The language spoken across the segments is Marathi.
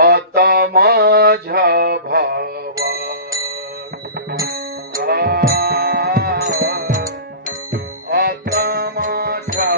आता माझ्या भावा आता माझ्या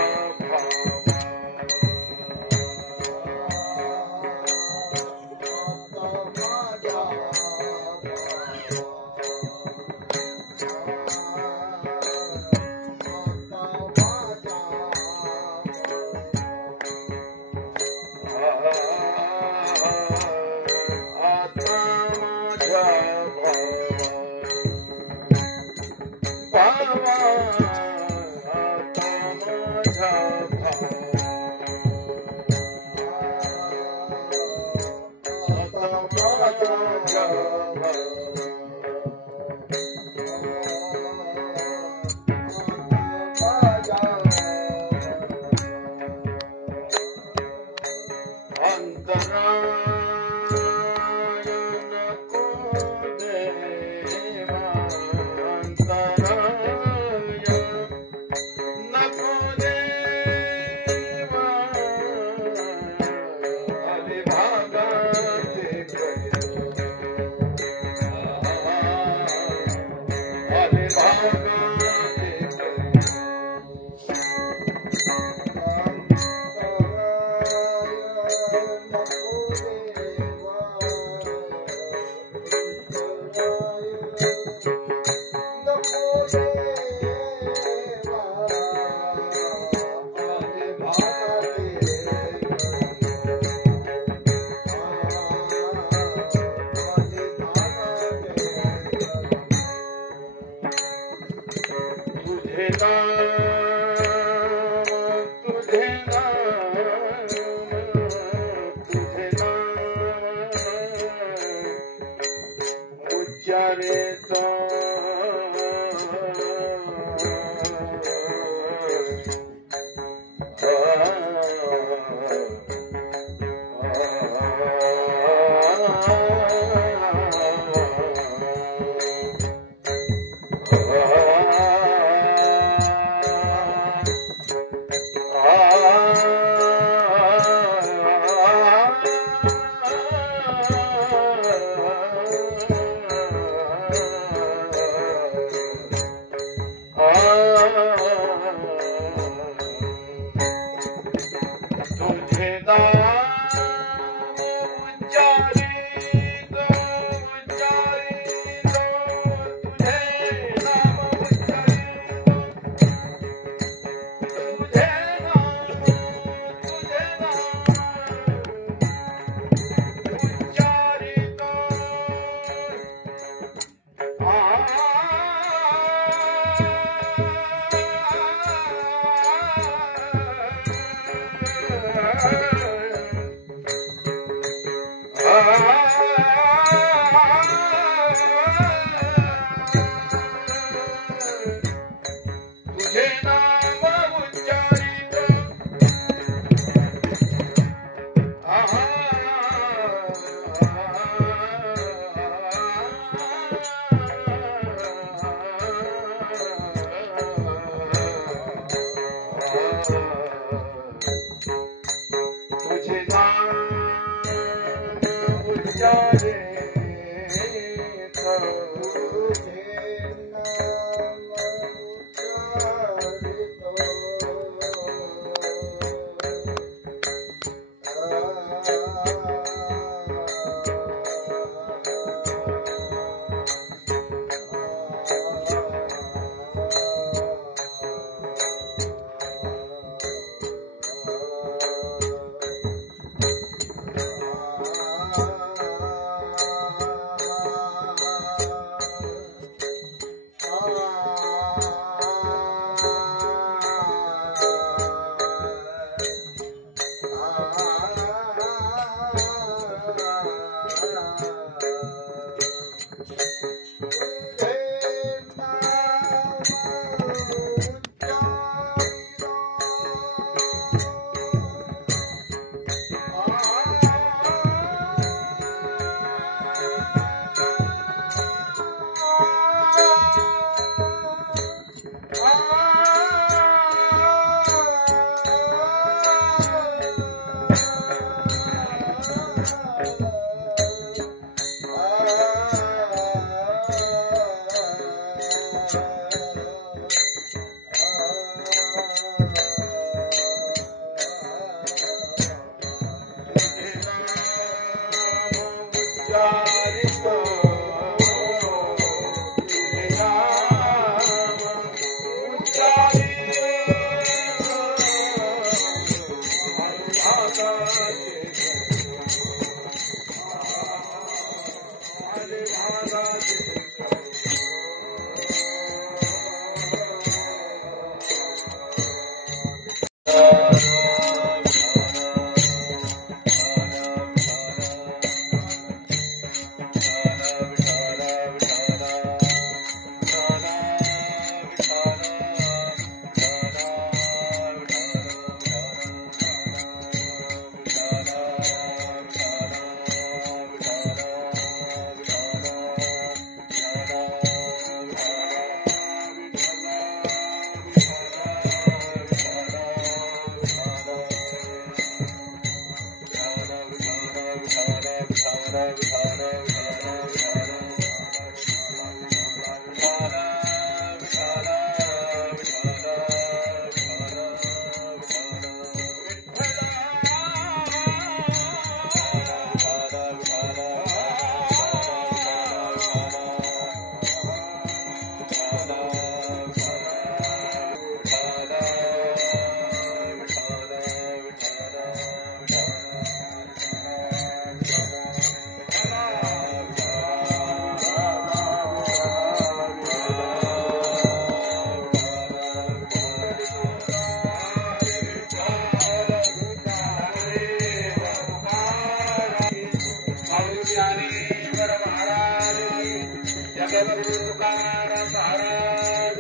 सद्गुरु तुकाराम महाराज,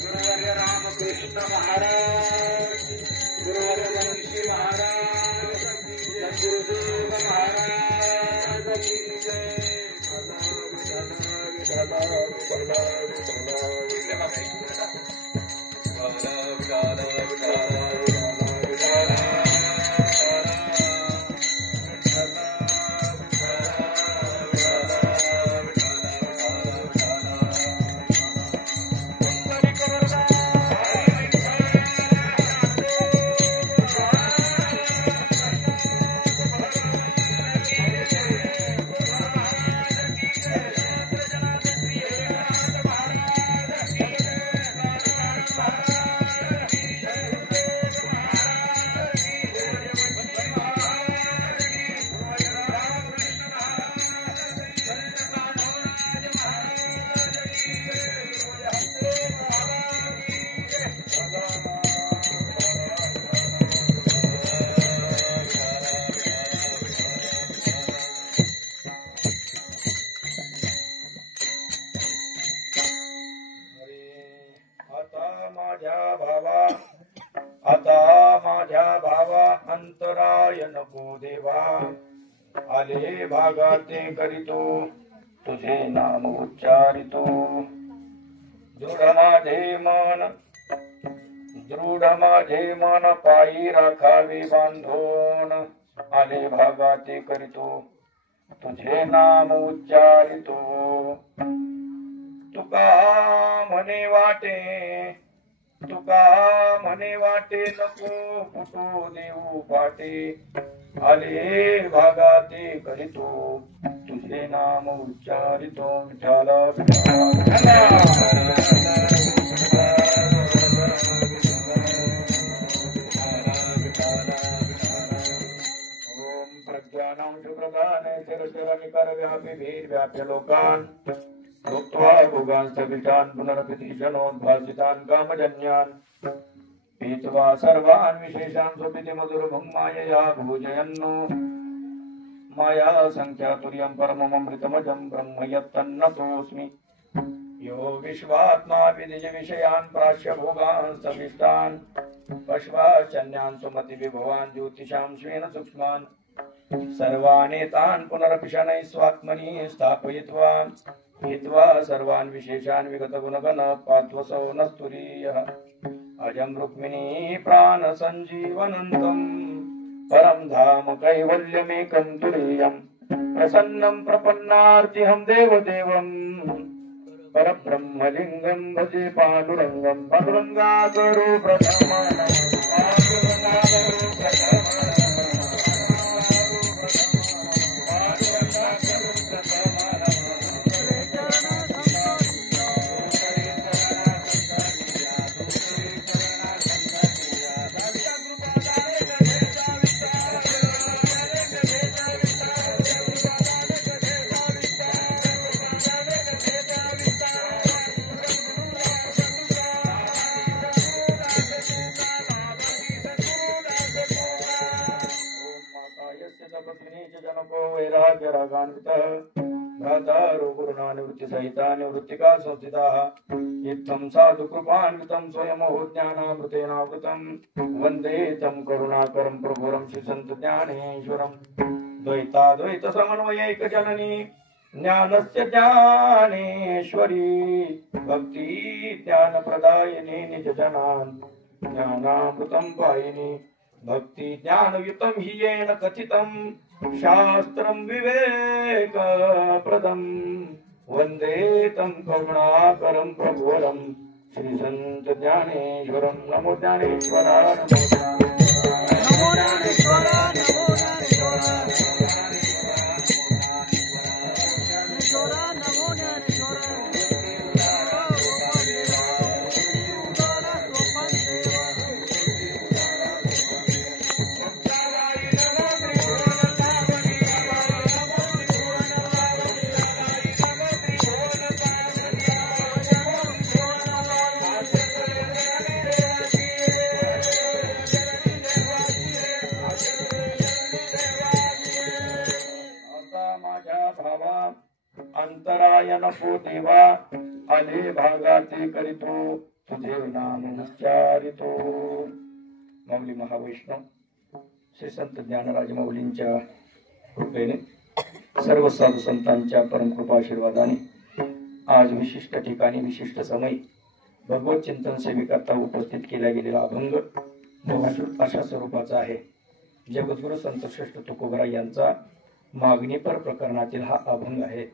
गुरुवर्य रामकृष्ण महाराज, गुरुवर्य वंशी महाराज, सद्गुरुदेव महाराज की जय. आता माझ्या भावा अंतराय नको देवा, आले भागाते करीतो तुझे नाम उच्चारितो. दृढ माझे मन पायी राखावे बांधून, आले भागाते करीतो तुझे नाम उच्चारितो. तुका म्हणे वाटे नको कुठो देऊ पाटे, आले भागाते करीतो तुझे नाम उच्चारितो. विठ्ठला ओम प्रज्ञानं शुभ्रदाने चरचरनिकर व्यापी व्याप्य लोकान् भुक्त्वा भोगांस्तभिषान् पुनरपितिशनोद्भासितान् कामजन्यान् पीत्वा सर्वान् विशेषान् स्वपिति मधुरभुं मायया भोजयन्नो. माया संख्यातुर्यं परममृतमजं ब्रह्म यत्तन्नतोऽस्मि. यो विश्वात्मा विदिज विषयान् प्राश्य भोगांस्तभिष्टान् पश्वाचन्यान् सुमतिविभवान् ज्योतिषां स्वेन सूक्ष्मान्. सर्वानेतान् पुनरपि शनैः स्वात्मनि स्थापयित्वा हित्वा सर्वान् विशेषान् विगतगुणगण पात्वसौ नस्तुरीयः. अजं रुक्मिणी प्राणसञ्जीवनन्तं परं धाम कैवल्यमेकं तुरीयं. प्रसन्नं प्रपन्नार्तिहं देवदेवं परब्रह्मलिङ्गं भजे पाण्डुरङ्गं. पाण्डुरङ्गाकरो प्रथमं निवृत्तिका संस्थिताः. इत्थं साधु कृपान्वितं स्वयमहो ज्ञानामृतेनावृतं. वन्दे तं करुणाकरं प्रभुरं श्रीसन्त ज्ञानेश्वरं. द्वैताद्वैत समन्वयैकजननी ज्ञानस्य ज्ञानेश्वरी. भक्ति ज्ञानप्रदायिनी निजजनान् ज्ञानामृतं पायिनी. भक्ति ज्ञानयुतं हि येन कथितं शास्त्रं विवेकप्रदम्. वन्दे तं करुणाकरं प्रभुवरं श्रीसन्त ज्ञानेश्वरं. नमो ज्ञानेश्वराय नमो ज्ञानेश्वराय नमो नको देवा आले भागाते करीतो तुझे नाम उच्चारितो। माऊली महावैष्णव श्री संत ज्ञानराज माऊलींच्या कृपेने सर्व साधू संतांच्या परमकृपा आशीर्वादाने आज विशिष्ट ठिकाणी विशिष्ट समय भगवत चिंतन सेवेकरता उपस्थित केला गेलेला अभंग अशा स्वरूपाचा आहे। जगद्गुरु संत श्रेष्ठ तुकोबराय यांचा मागणीपर प्रकरणातील हा अभंग आहे।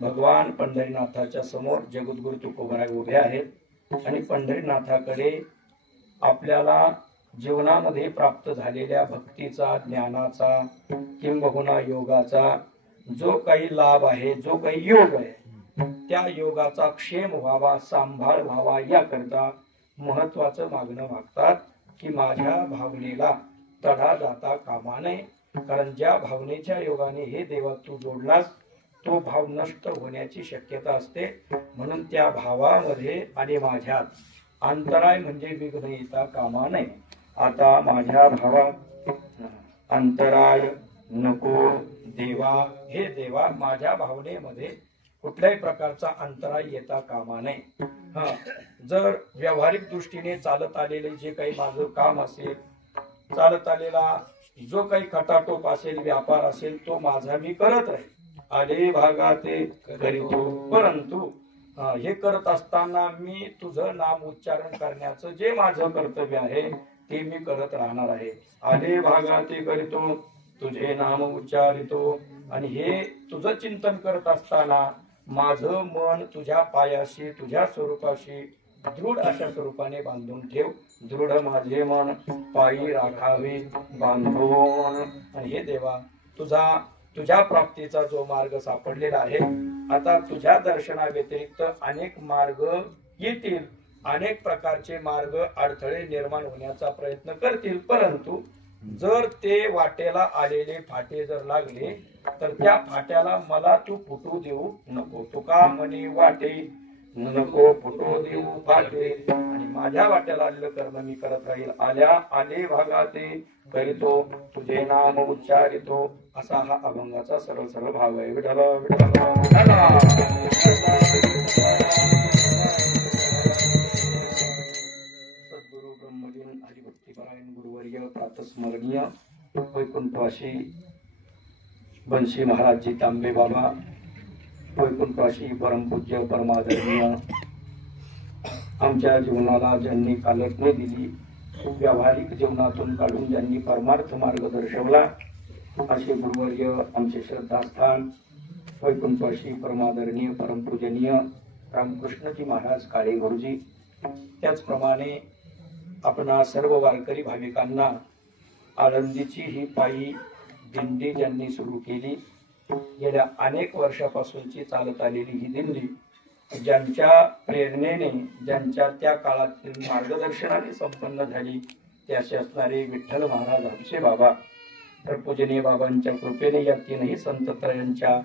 भगवान पंढरीनाथाच्या समोर जगद्गुरु तुकोबराय उभे आहेत आणि पंढरीनाथाकडे आपल्याला जीवनामध्ये प्राप्त झालेल्या भक्तीचा, ज्ञानाचा किंबहुना योगाचा जो काही लाभ आहे, जो काही योग आहे, त्या योगाचा क्षेम व्हावा, सांभाळ व्हावा याकरता महत्वाचं मागणं मागतात की माझ्या भावनेला तडा जाता कामा नये। कारण ज्या भावनेच्या योगाने हे देवा तू जोडलास तो भाव नष्ट होण्याची शक्यता असते। म्हणून त्या भावामध्ये आणि माझ्यात अंतराय म्हणजे विघ्न येता कामा नये। आता माझ्या भावा अंतराय नको देवा, हे देवा माझ्या भावनेमध्ये कुठल्याही प्रकारचा अंतराय येता कामा नये। जर व्यावहारिक दृष्टीने चालत आलेले जे काही माझं काम असेल, चालत आलेला जो काही खटाटोप असेल, व्यापार असेल, तो माझा मी करत राहील, आले भागाते करीतो। परंतु हे करत असताना मी तुझं नाम उच्चारण करण्याचं जे माझं कर्तव्य आहे ते मी करत राहणार आहे। आले भागाते करीतो तुझे नाम उच्चारितो। आणि हे तुझं चिंतन करत असताना माझं मन तुझ्या पायाशी, तुझ्या स्वरूपाशी दृढ अशा स्वरूपाने बांधून ठेव। दृढ माझे मन पायी राखावे बांधून। आणि हे देवा तुझ्या प्राप्तीचा जो मार्ग सापडलेला आहे, आता तुझ्या दर्शना व्यतिरिक्त अनेक मार्ग येतील, अनेक प्रकारचे मार्ग अडथळे निर्माण होण्याचा प्रयत्न करतील, परंतु जर ते वाटेला आलेले फाटे जर लागले तर त्या फाट्याला मला तू फुटू देऊ नको। तुका म्हणे वाटे नको फुटू देऊ फाटे। आणि माझ्या वाट्याला आलेलं कर्म मी करत राहील। आले भागाते करीतो तुझे नाम उच्चारितो। असा हा अभंगाचा सरळ सरळ भाव आहे। विठ्ठल विठ्ठल सद्गुरु ब्रह्मलीन हरिभक्तीपरायण गुरुवर्य प्रातस्मरणीय वैकुंठवासी बंशी महाराजजी तांबे बाबा, वैकुंठवासी परमपूज्य परमादरणीय आमच्या जीवनाला ज्यांनी कालटणे दिली, व्यावहारिक जीवनातून काढून ज्यांनी परमार्थ मार्ग दर्शवला, असे गुरुवर्य आमचे श्रद्धास्थान वैकुंठवासी परमादरणीय परमपूजनीय रामकृष्णजी महाराज काळे गुरुजी। त्याचप्रमाणे आपणा सर्व वारकरी भाविकांना आळंदीची ही पायी दिंडी ज्यांनी सुरू केली, गेल्या अनेक वर्षापासूनची चालत आलेली ही दिंडी ज्यांच्या प्रेरणेने, ज्यांच्या त्या काळातील मार्गदर्शनाने संपन्न झाली, ते असे असणारे विठ्ठल महाराज आमचे बाबा, तर पूजनीय बाबांच्या कृपेने या तीनही संतत्रयांच्या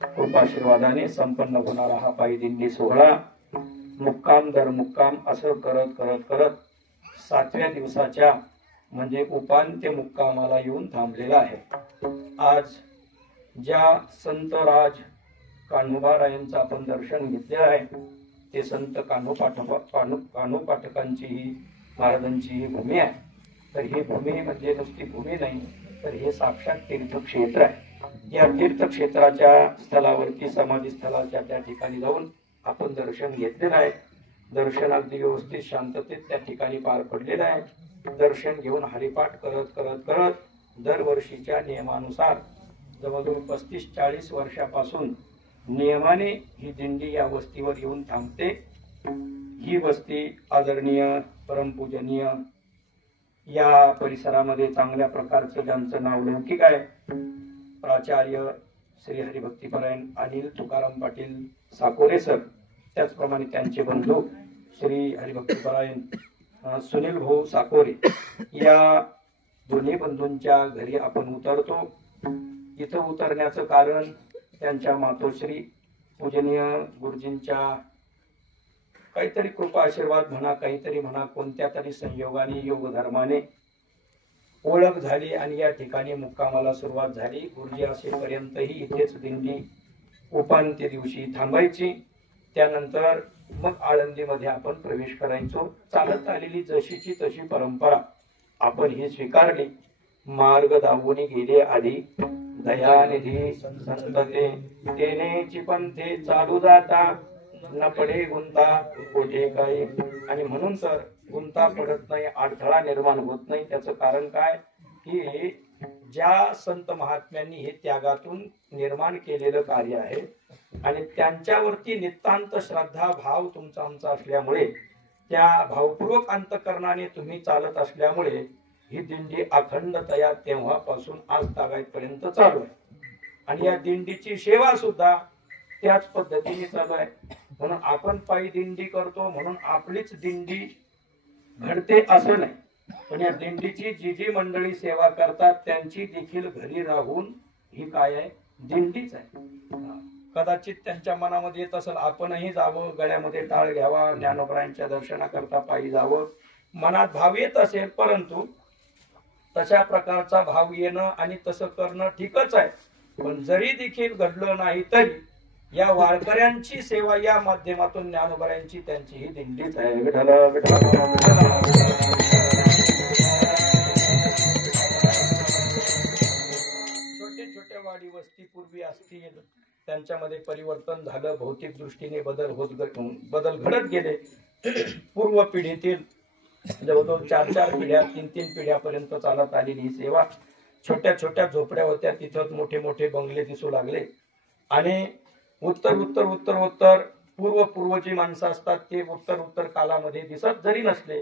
कृपाशीर्वादाने संपन्न होणारा हा पायी दिंडी सोहळा मुक्काम दर मुक्काम असं करत करत करत 7व्या दिवसाच्या म्हणजे उपांत्य मुक्कामाला येऊन थांबलेला आहे। आज ज्या संत राज कान्होबारायांचं आपण दर्शन घेतले आहे, ते संत कान्हो पाठकांची ही महाराजांची ही भूमी आहे। तर ही भूमी म्हणजे नुसती भूमी नाही, तर हे साक्षात तीर्थक्षेत्र आहे। या तीर्थक्षेत्राच्या स्थलावरती समाधी स्थळाच्या त्या ठिकाणी जाऊन आपण दर्शन घेतलेलं आहे। दर्शन अगदी व्यवस्थित शांततेत त्या ठिकाणी पार पडलेलं आहे। दर्शन घेऊन हरिपाठ करत करत करत दरवर्षीच्या नियमानुसार जवळजवळ 35-40 वर्षापासून नियमाने ही दिंडी या वस्तीवर येऊन थांबते। ही वस्ती आदरणीय परमपूजनीय या परिसरामध्ये चांगल्या प्रकारचं ज्यांचं नाव लौकिक आहे, प्राचार्य श्री हरिभक्तीपरायण अनिल तुकाराम पाटील साकोरे सर, त्याचप्रमाणे त्यांचे बंधू श्री हरिभक्तीपरायण सुनील भाऊ साकोरे, या दोन्ही बंधूंच्या घरी आपण उतरतो। इथं उतरण्याचं कारण त्यांच्या मातोश्री पूजनीय गुरुजींच्या काहीतरी कृपा आशीर्वाद म्हणा, काहीतरी म्हणा, कोणत्या तरी संयोगाने योगधर्माने ओळख झाली आणि या ठिकाणी मुक्कामाला सुरुवात झाली। गुरुजी असेपर्यंतही इथेच दिंडी उपांत्य दिवशी थांबायची. त्यानंतर मग आळंदीमध्ये आपण प्रवेश करायचो. चालत आलेली जशीची तशी परंपरा आपण ही स्वीकारली. मार्ग दावून गेले आधी दयानिधी संतते तेनेची पंथे चालू जाता न पडे गुंता कोठे काही. आणि म्हणून तर गुंता पडत नाही, अडथळा निर्माण होत नाही. त्याचं कारण काय की ज्या संत महात्म्यांनी हे त्यागातून निर्माण केलेलं कार्य आहे आणि त्यांच्यावरती नितांत श्रद्धा भाव तुमचा आमचा असल्यामुळे, त्या भावपूर्वक अंतकरणाने तुम्ही चालत असल्यामुळे ही दिंडी अखंडतया तेव्हापासून आज तागायतपर्यंत चालू आहे. आणि या दिंडीची सेवा सुद्धा त्याच पद्धतीने चालू आहे. म्हणून आपण पायी दिंडी करतो म्हणून आपलीच दिंडी घडते असं नाही, पण या दिंडीची जी जी मंडळी सेवा करतात त्यांची देखील घरी राहून ही काय आहे, दिंडीच आहे. कदाचित त्यांच्या मनामध्ये येत असेल आपणही जावं, गळ्यामध्ये टाळ घ्यावा, ज्ञानोबरायांच्या दर्शनाकरता पायी जावं, मनात भाव येत असेल. परंतु तशा प्रकारचा भाव येणं आणि तसं करणं ठीकच आहे. पण जरी देखील घडलं नाही तरी या वारकऱ्यांची सेवा या माध्यमातून ज्ञानोबरायांची त्यांची ही दिंडीच आहे. विठ्ठल छोटे छोटे वाडी वस्ती पूर्वी असतील, त्यांच्यामध्ये परिवर्तन झालं, भौतिक दृष्टीने बदल घडत गेले. पूर्व पिढीतील जवळजवळ 4 पिढ्या 3 पिढ्यापर्यंत चालत आलेली ही सेवा. छोट्या छोट्या झोपड्या होत्या, तिथं मोठे मोठे बंगले दिसू लागले. आणि उत्तर पूर्व जी माणसं असतात ते उत्तर कालामध्ये दिसत जरी नसले,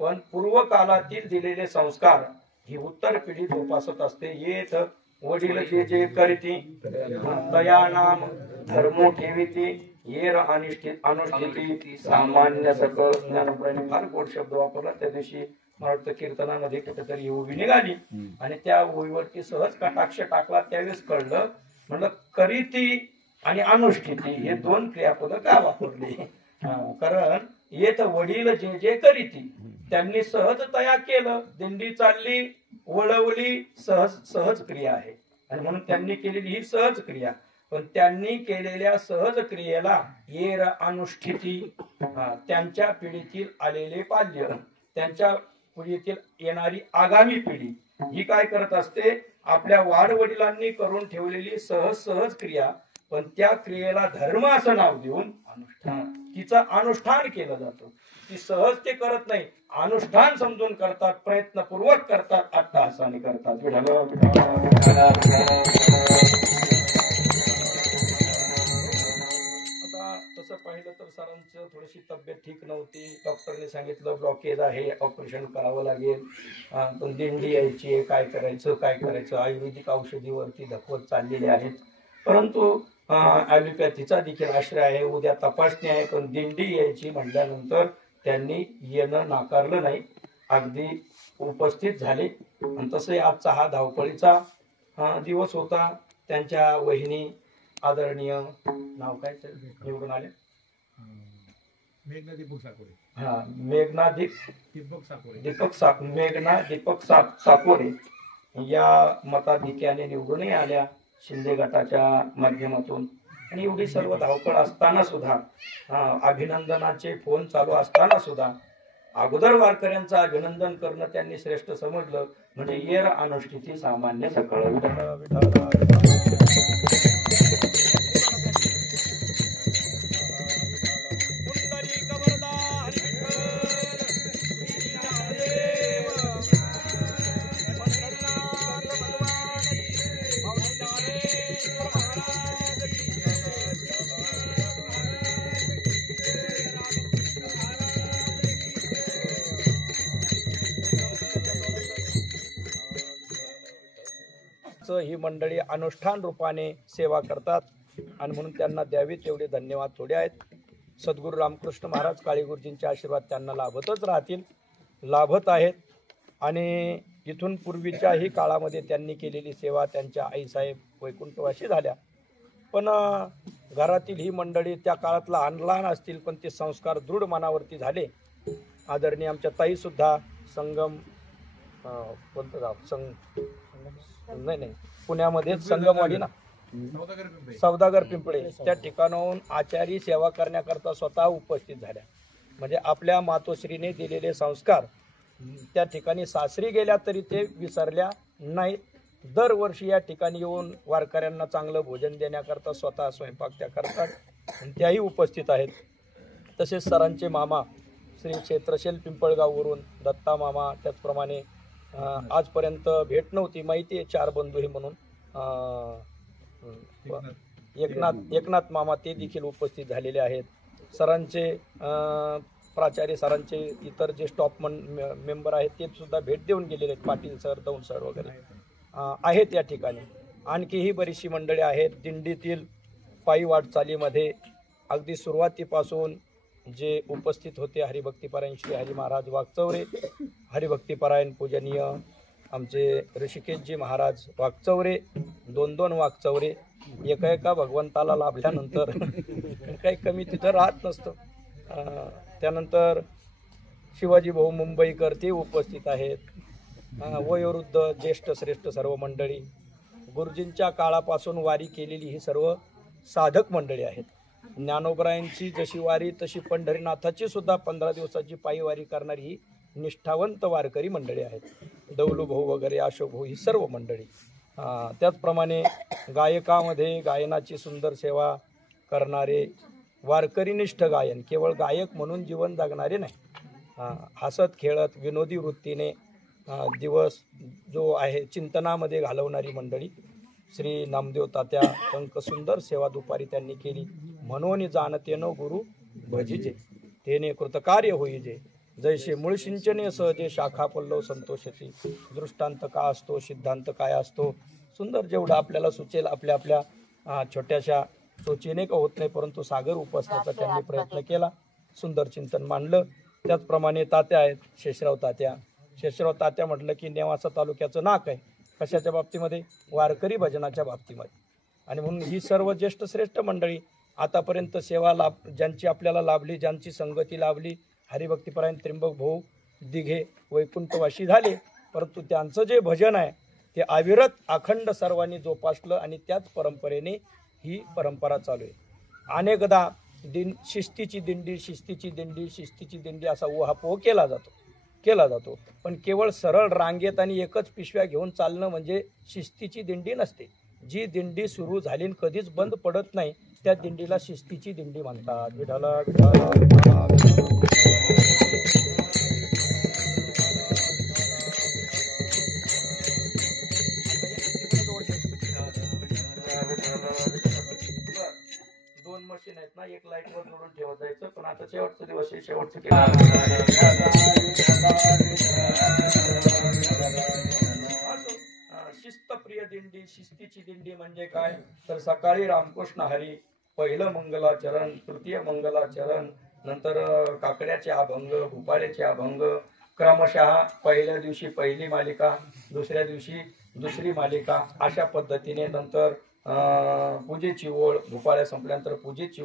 पण पूर्व कालातील दिलेले संस्कार ही उत्तर पिढी जोपासत असते. येथ वडील जे जे करीती तया नाम धर्मो ठेविती येर अनुष्ठिती सामान्य सकळ. ज्ञानोबरायांनी फार गोड शब्द वापरला. त्या दिवशी मला वाटतं कीर्तनामध्ये कुठेतरी ओवी निघाली आणि त्या ओवीवरती सहज कटाक्ष टाकला. त्यावेळेस कळलं, म्हणलं करीती आणि अनुष्ठिती हे 2 क्रियापद का वापरले. कारण येत वडील जे जे करीती, त्यांनी सहज तया केलं, दिंडी चालली, वळवली, सहज क्रिया आहे. आणि म्हणून त्यांनी केलेली ही सहज क्रिया. पण त्यांनी केलेल्या सहज क्रियेला येर अनुष्ठिती, त्यांच्या पिढीतील आलेले पाल्य, त्यांच्या पिढीतील येणारी आगामी पिढी ही काय करत असते, आपल्या वाडवडिलांनी करून ठेवलेली सहज क्रिया, पण त्या क्रियेला धर्म असं नाव देऊन तिचं अनुष्ठान केलं जातं. ती सहज ते करत नाही, अनुष्ठान समजून करतात, प्रयत्नपूर्वक करतात, अट्टहासाने करतात. आता तसं पाहिलं तर सरांचं थोडीशी तब्येत ठीक नव्हती. डॉक्टरने सांगितलं ब्लॉकेज आहे, ऑपरेशन करावं लागेल. पण दिंडी यायची, काय करायचं आयुर्वेदिक औषधीवरती धकवत चाललेले आहेत. परंतु ॲलोपॅथीचा देखील आश्रय आहे, उद्या तपासणी आहे. पण दिंडी यायची म्हटल्यानंतर त्यांनी येणं नाकारलं नाही, अगदी उपस्थित झाले. आणि तसंही आजचा हा धावपळीचा दिवस होता. त्यांच्या वहिनी आदरणीय नाव काय निवडून आले, मेघना दीपक साकोरे या मताधिक्याने निवडूनही आल्या शिंदे गटाच्या माध्यमातून. आणि एवढी सर्व धावपळ असताना सुद्धा, अभिनंदनाचे फोन चालू असताना सुद्धा अगोदर वारकऱ्यांचं अभिनंदन करणं त्यांनी श्रेष्ठ समजलं. म्हणजे येर अनुष्ठिती सामान्य सकळ. ही मंडळी अनुष्ठान रूपाने सेवा करतात आणि म्हणून त्यांना द्यावे तेवढे धन्यवाद थोडे आहेत. सद्गुरू रामकृष्ण महाराज काळीगुरुजींचे आशीर्वाद त्यांना लाभतच राहतील, लाभत आहेत. आणि इथून पूर्वीच्याही काळामध्ये त्यांनी केलेली सेवा त्यांच्या आईसाहेब वैकुंठवासी झाल्या. पण घरातील ही मंडळी त्या काळात लहान असतील, पण ते संस्कार दृढ मनावरती झाले. आदरणीय आमच्या ताईसुद्धा संगम कोणतं गाव नाही पुण्यामध्ये संगमवाडी ना, सौदागर पिंपळे त्या ठिकाणाहून आचारी सेवा करण्याकरता स्वतः उपस्थित झाल्या. म्हणजे आपल्या मातोश्रीने दिलेले संस्कार त्या ठिकाणी सासरी गेल्या तरी ते विसरल्या नाहीत. दरवर्षी या ठिकाणी येऊन वारकऱ्यांना चांगलं भोजन देण्याकरता स्वतः स्वयंपाक त्या करतात आणि त्याही उपस्थित आहेत. तसेच सरांचे मामा श्री क्षेत्रशील पिंपळगाववरून दत्ता मामा, त्याचप्रमाणे आजपर्यंत भेट नव्हती, माहिती आहे 4 बंधू हे म्हणून एकनाथ मामा ते देखील उपस्थित झालेले आहेत. सरांचे प्राचार्य सरांचे इतर जे स्टॉप मेंबर आहेत ते सुद्धा भेट देऊन गेलेले आहेत. पाटील सर, दौंड सर वगैरे आहेत या ठिकाणी. आणखीही बरीचशी मंडळी आहेत. दिंडीतील पायी वाटचालीमध्ये अगदी सुरुवातीपासून जे उपस्थित होते हरिभक्तीपरायण श्री हरी महाराज वागचौरे, हरिभक्तीपरायण पूजनीय आमचे ऋषिकेशजी महाराज वागचौरे, 2 वागचौरे, एका भगवंताला लाभल्यानंतर काही कमी तिथं राहत नसतं. त्यानंतर शिवाजी भाऊ मुंबईकर ते उपस्थित आहेत. वयोवृद्ध ज्येष्ठ श्रेष्ठ सर्व मंडळी, गुरुजींच्या काळापासून वारी केलेली ही सर्व साधक मंडळी आहेत. ज्ञानोबरायांची जशी वारी तशी पंढरीनाथाची सुद्धा 15 दिवसाची पायी वारी करणारी ही निष्ठावंत वारकरी मंडळी आहेत. दौलू भाऊ वगैरे, अशोक भाऊ, ही सर्व मंडळी. त्याचप्रमाणे गायकामध्ये गायनाची सुंदर सेवा करणारे वारकरीनिष्ठ गायन, केवळ गायक म्हणून जीवन जगणारे नाही, हसत खेळत विनोदी वृत्तीने दिवस जो आहे चिंतनामध्ये घालवणारी मंडळी. श्री नामदेव तात्या अंक सुंदर सेवा दुपारी त्यांनी केली. म्हणून जाणतेनो गुरु भजिजे, तेने कृतकार्य होईजे. जैसे मूळ सिंचने सहजे, शाखा पल्लव संतोषती. दृष्टांत का असतो, सिद्धांत काय असतो, सुंदर जेवढं आपल्याला सुचेल आपल्या आपल्या छोट्याशा सोचीने का होत नाही, परंतु सागर उपसण्याचा त्यांनी प्रयत्न केला. सुंदर चिंतन मांडलं. त्याचप्रमाणे तात्या आहेत शेषराव तात्या. शेषराव तात्या म्हटलं की नेवासा तालुक्याचं नाक आहे. कशाच्या बाबतीमध्ये? वारकरी भजनाच्या बाबतीमध्ये. आणि म्हणून ही सर्व ज्येष्ठ श्रेष्ठ मंडळी आतापर्यंत सेवा ज्यांची आपल्याला लाभली, ज्यांची संगती लाभली, हरिभक्तीपरायण त्र्यंबक भाऊ दिघे वैकुंठवासी झाले, परंतु त्यांचं जे भजन आहे ते अविरत अखंड सर्वांनी जोपासलं आणि त्याच परंपरेने ही परंपरा चालू आहे. अनेकदा शिस्तीची दिंडी असा उहापोह केला जातो, पण केवळ सरळ रांगेत आणि एकच पिशव्या घेऊन चालणं म्हणजे शिस्तीची दिंडी नसते. जी दिंडी सुरू झाली आणि कधीच बंद पडत नाही त्या दिंडीला शिस्तीची दिंडी म्हणतात. विठाला दोन मशीन आहेत ना, एक लाईट वर जोडून ठेवत जायचं, पण आता शेवटचा दिवस आहे, शेवटचं शिस्तप्रिय दिंडी. शिस्तीची दिंडी म्हणजे काय तर सकाळी रामकृष्ण हरी, पहिलं मंगलाचरण, तृतीय मंगलाचरण, नंतर काकड्याचे अभंग, भुपाळ्याचे अभंग, क्रमशः पहिल्या दिवशी पहिली मालिका, दुसऱ्या दिवशी दुसरी मालिका, अशा पद्धतीने. नंतर पूजेची ओळ, भुपाळ्या संपल्यानंतर पूजेची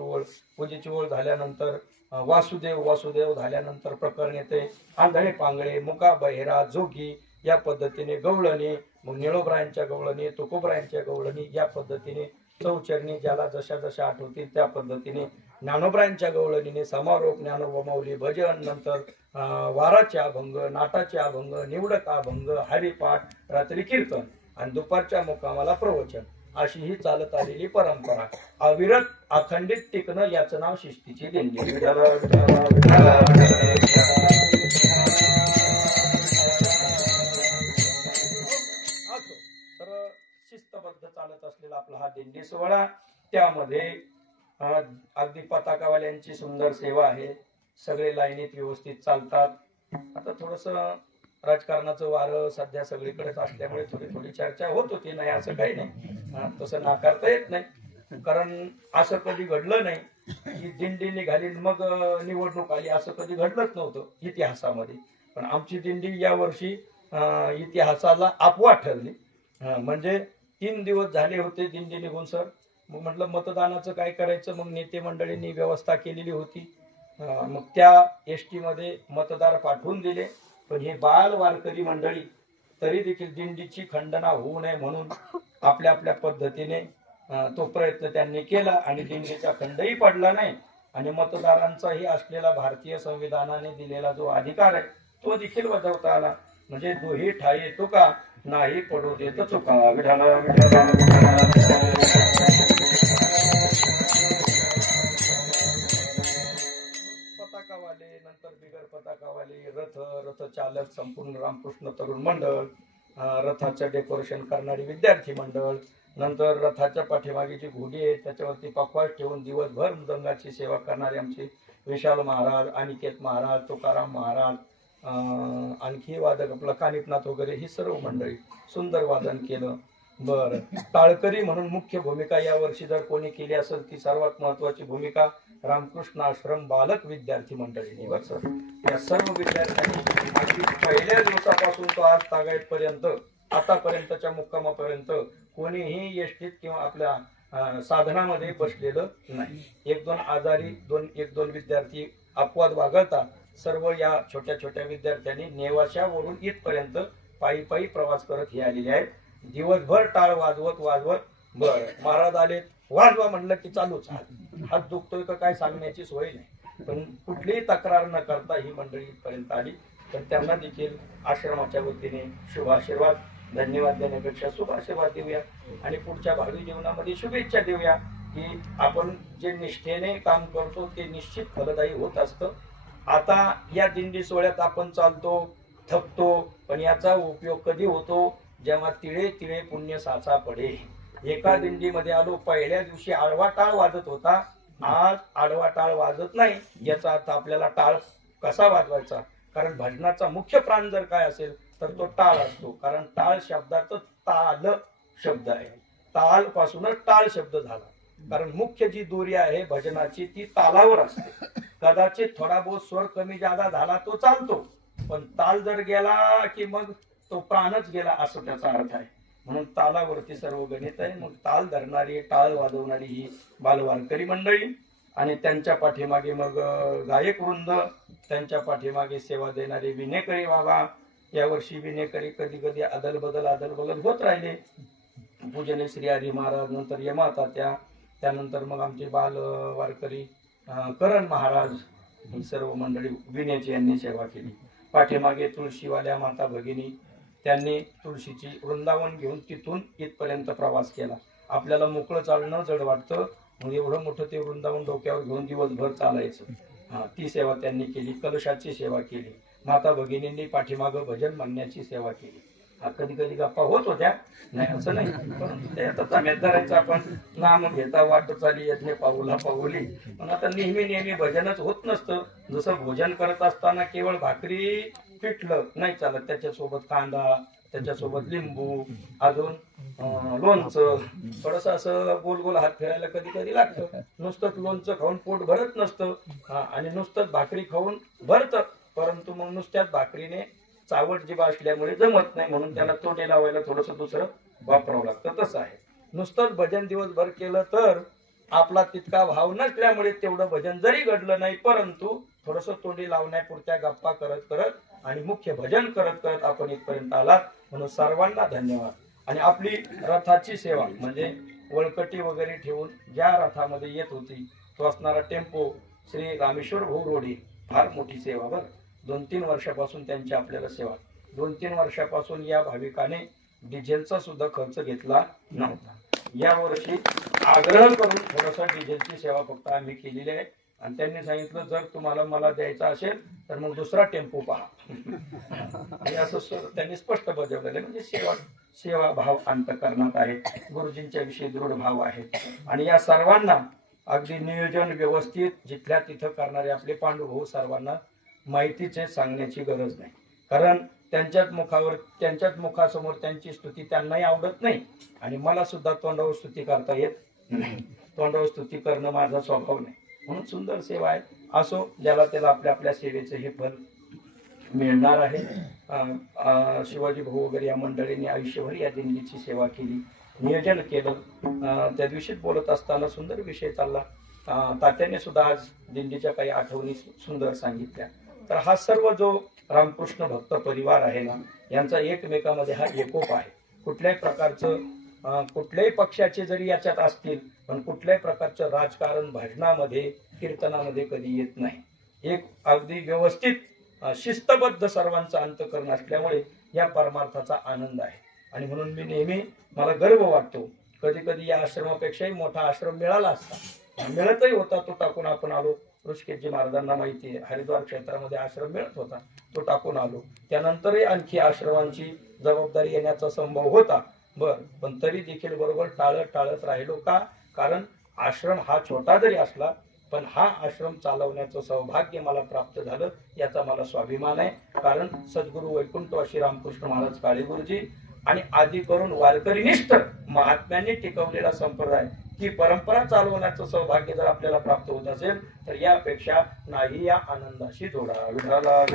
ओळ झाल्यानंतर वासुदेव झाल्यानंतर प्रकरण येते आंधळे पांगळे, मुका बहिरा, जोगी, या पद्धतीने गवळणी, मग निळोबरायांच्या गवळणी, तुकोबरायांच्या गवळणी, या पद्धतीने चौचरणी ज्याला जशा जशा आठवतील त्या पद्धतीने. ज्ञानोबरायांच्या गवळणीने समारोप, ज्ञानोबमाऊली, भजन, नंतर वाराचे अभंग, नाटाचे अभंग, निवडक अभंग, हरिपाठ, रात्री कीर्तन आणि दुपारच्या मुक्कामाला प्रवचन, अशी ही चालत आलेली परंपरा अविरत अखंडित टिकणं, याचं नाव शिस्तीची दिंडी. तर शिस्तबद्ध चालत असलेला आपला हा दिंडी सोहळा, त्यामध्ये अगदी पताकावाल्यांची सुंदर सेवा आहे. सगळे लाईनीत व्यवस्थित चालतात. आता थोडस राजकारणाचं वारं सध्या सगळीकडेच असल्यामुळे थोडी चर्चा होत होती, नाही असं काही नाही, तसं नाकारता येत नाही. कारण असं कधी घडलं नाही की दिंडी निघाली मग निवडणूक आली, असं कधी घडलंच नव्हतं इतिहासामध्ये. पण आमची दिंडी यावर्षी इतिहासाला अपवाद ठरली. म्हणजे 3 दिवस झाले होते दिंडी निघून सर. मग म्हटलं मतदानाचं काय करायचं, मग नेते मंडळींनी व्यवस्था केलेली होती. मग त्या एसटी मध्ये मतदार पाठवून दिले. पण हे बाल वारकरी मंडळी तरी देखील दिंडीची खंडना होऊ नये म्हणून आपल्या आपल्या पद्धतीने तो प्रयत्न त्यांनी केला आणि दिंडीचा खंडही पडला नाही आणि मतदारांचाही असलेला भारतीय संविधानाने दिलेला जो अधिकार आहे तो देखील बजावता आला. म्हणजे दोही ठाई तुका नाही पडू देत चुका. विठ्ठल विठ्ठल पताकावाले, नंतर बिगर पताकावाले, रथ चालक, संपूर्ण रामकृष्ण तरुण मंडळ, रथाचं डेकोरेशन करणारी विद्यार्थी मंडळ, नंतर रथाच्या पाठीमागे जी घोडी आहे त्याच्यावरती पकवास ठेवून दिवसभर मृदंगाची सेवा करणारे आमचे विशाल महाराज, अनिकेत महाराज, तुकाराम महाराज, आणखी वादक आपला कानिपनाथ वगैरे ही सर्व मंडळी सुंदर वादन केलं. बरं, टाळकरी म्हणून मुख्य भूमिका या वर्षी जर कोणी केली असेल ती सर्वात महत्वाची भूमिका रामकृष्ण आश्रम बालक विद्यार्थी मंडळींनी. बरं, या सर्व विद्यार्थ्यांनी अगदी पहिल्या दिवसापासून तो आज तागायतपर्यंत आतापर्यंतच्या मुक्कामापर्यंत कोणीही एसटीत किंवा आपल्या साधनामध्ये बसलेलं नाही. एक दोन विद्यार्थी अपवाद वगळता सर्व या छोट्या छोट्या विद्यार्थ्यांनी नेवाशावरून इथपर्यंत पायी पायी प्रवास करत हे आलेले आहेत. दिवसभर टाळ वाजवत बरं महाराज आले वाजवा म्हणलं की चालूच. हात दुखतोय का काय सांगण्याची सोय नाही, पण कुठलीही तक्रार न करता ही मंडळी इथपर्यंत आली. तर त्यांना देखील आश्रमाच्या वतीने शुभ आशीर्वाद, धन्यवाद देण्यापेक्षा शुभ आशीर्वाद देऊया आणि पुढच्या भावी जीवनामध्ये शुभेच्छा देऊया की आपण जे निष्ठेने काम करतो ते निश्चित फलदायी होत असतं. आता या दिंडी सोहळ्यात आपण चालतो, थकतो, पण याचा उपयोग कधी होतो जेव्हा तिळे तिळे पुण्य साचा पडे. एका दिंडीमध्ये आलो, पहिल्या दिवशी आडवा टाळ वाजत होता, आज आडवा टाळ वाजत नाही. याचा अर्थ आपल्याला टाळ कसा वाजवायचा, कारण भजनाचा मुख्य प्राण जर काय असेल तर तो टाळ असतो. कारण टाळ शब्दाचं ताल शब्द आहे, ताल पासूनच टाळ शब्द झाला. कारण मुख्य जी दोरी आहे भजनाची ती तालावर असते. कदाचित थोडा बहुत स्वर कमी जादा झाला तो चालतो, पण ताल जर गेला की मग तो प्राणच गेला असं त्याचा अर्थ आहे. म्हणून तालावरती सर्व गणित आहे. मग ताल धरणारी, टाळ वाजवणारी ही बालवारकरी मंडळी आणि त्यांच्या पाठीमागे मग गायक वृंद, त्यांच्या पाठीमागे सेवा देणारे विनेकरी बाबा. यावर्षी विनेकरी कधी कधी अदल बदल होत राहिले. पूजने श्री हरी महाराज, नंतर यमा तात्या, त्यानंतर मग आमचे बाल वारकरी करण महाराज, ही सर्व मंडळी विनेची यांनी सेवा केली. पाठीमागे तुळशीवाल्या माता भगिनी, त्यांनी तुळशीची वृंदावन घेऊन तिथून इथपर्यंत प्रवास केला. आपल्याला मोकळं चालणं जड वाटतं, मग एवढं मोठं ते वृंदावन डोक्यावर घेऊन दिवसभर चालायचं. ती सेवा त्यांनी केली. कलशाची सेवा केली. माता भगिनींनी पाठीमागं भजन म्हणण्याची सेवा केली. कधी कधी गप्पा होत होत्या, नाही असं नाही, परंतु ते आता धरायचं आपण नाम घेता वाट चाली यज्ञ पाऊला पाऊली. पण आता नेहमी भजनच होत नसतं. जसं भोजन करत असताना केवळ भाकरी पिठलं नाही चालत, त्याच्यासोबत कांदा, त्याच्यासोबत लिंबू, अजून लोणचं, थोडस असं गोल गोल हात फिरायला कधी कधी लागतं. नुसतंच लोणचं खाऊन पोट भरत नसतं आणि नुसतंच भाकरी खाऊन भरतं, परंतु मग नुसत्याच भाकरीने चावट जीभ असल्यामुळे जमत नाही, म्हणून त्याला तोंडी लावायला थोडस दुसरं वापरावं लागतं. तसं आहे. नुसतंच भजन दिवसभर केलं तर आपला तितका भाव नसल्यामुळे तेवढं भजन जरी घडलं नाही, परंतु थोडस तोंडी लावण्यापुरत्या गप्पा करत करत आणि मुख्य भजन करत करत आपण इथपर्यंत आलात, म्हणून सर्वांना धन्यवाद. आणि आपली रथाची सेवा म्हणजे वळकटी वगैरे ठेवून ज्या रथामध्ये येत होती तो असणारा टेम्पो श्री रामेश्वर भाऊ रोडे, फार मोठी सेवा. बरं, 2-3 वर्षापासून त्यांची आपल्याला सेवा. 2-3 वर्षापासून या भाविकाने डिझेलचा सुद्धा खर्च घेतला नव्हता. या वर्षी आग्रह करून थोडासा डिझेलची सेवा फक्त आम्ही केलेली आहे आणि त्यांनी सांगितलं जर तुम्हाला मला द्यायचा असेल तर मग दुसरा टेम्पो पहा. आणि असं त्यांनी स्पष्ट बजावलेलं. म्हणजे सेवा भाव अंतःकरणात आहे, गुरुजींच्या विषयी दृढ भाव आहे. आणि या सर्वांना अगदी नियोजन व्यवस्थित जिथल्या तिथं करणारे आपले पांडुभाऊ सर्वांना माहितीचे सांगण्याची गरज नाही. कारण त्यांच्याच मुखासमोर त्यांची स्तुती त्यांनाही आवडत नाही आणि मला सुद्धा तोंडावर स्तुती करता येत नाही. तोंडावर स्तुती करणं माझा स्वभाव नाही. म्हणून सुंदर सेवा आहे. असो, ज्याला त्याला आपल्या आपल्या सेवेचं हे फल मिळणार आहे. शिवाजी भाऊ वगैरे या मंडळींनी आयुष्यभर या दिंडीची सेवा केली, नियोजन केलं. त्या दिवशीच बोलत असताना सुंदर विषय चालला. तात्याने सुद्धा आज दिंडीच्या काही आठवणी सुंदर सांगितल्या. तर हा सर्व जो रामकृष्ण भक्त परिवार आहे ना, यांचा एकमेकामध्ये हा एकोप आहे. कुठल्याही प्रकारचं कुठल्याही पक्षाचे जरी याच्यात असतील पण कुठल्याही प्रकारचं राजकारण भजनामध्ये कीर्तनामध्ये कधी येत नाही। एक अगदी व्यवस्थित शिस्तबद्ध सर्वांचं अंतःकरण असल्यामुळे या परमार्थाचा आनंद आहे। आणि म्हणून मी नेहमी मला गर्व वाटतो, कधी कधी या आश्रमापेक्षाही मोठा आश्रम मिळाला असता, मिळतही होता तो टाकून आपण आलो। ऋषिकेशजी महाराजांना माहिती आहे हरिद्वार क्षेत्रामध्ये आश्रम मिळत होता, तो टाकून आलो। त्यानंतरही आणखी आश्रमांची जबाबदारी येण्याचा संभव होता पण तरी देखील बरोबर टाळत राहिलो का, कारण आश्रम हा छोटा जरी असला पण हा आश्रम चालवण्याचं सौभाग्य मला प्राप्त झालं याचा मला स्वाभिमान आहे। कारण सद्गुरू वैकुंठवासी रामकृष्ण महाराज काळेगुरुजी आणि आदी करून वारकरीनिष्ठ महात्म्यांनी टिकवलेला संप्रदाय, ही परंपरा चालवण्याचं सौभाग्य जर आपल्याला प्राप्त होत असेल तर यापेक्षा नाही या आनंदाशी जोडा। विठाला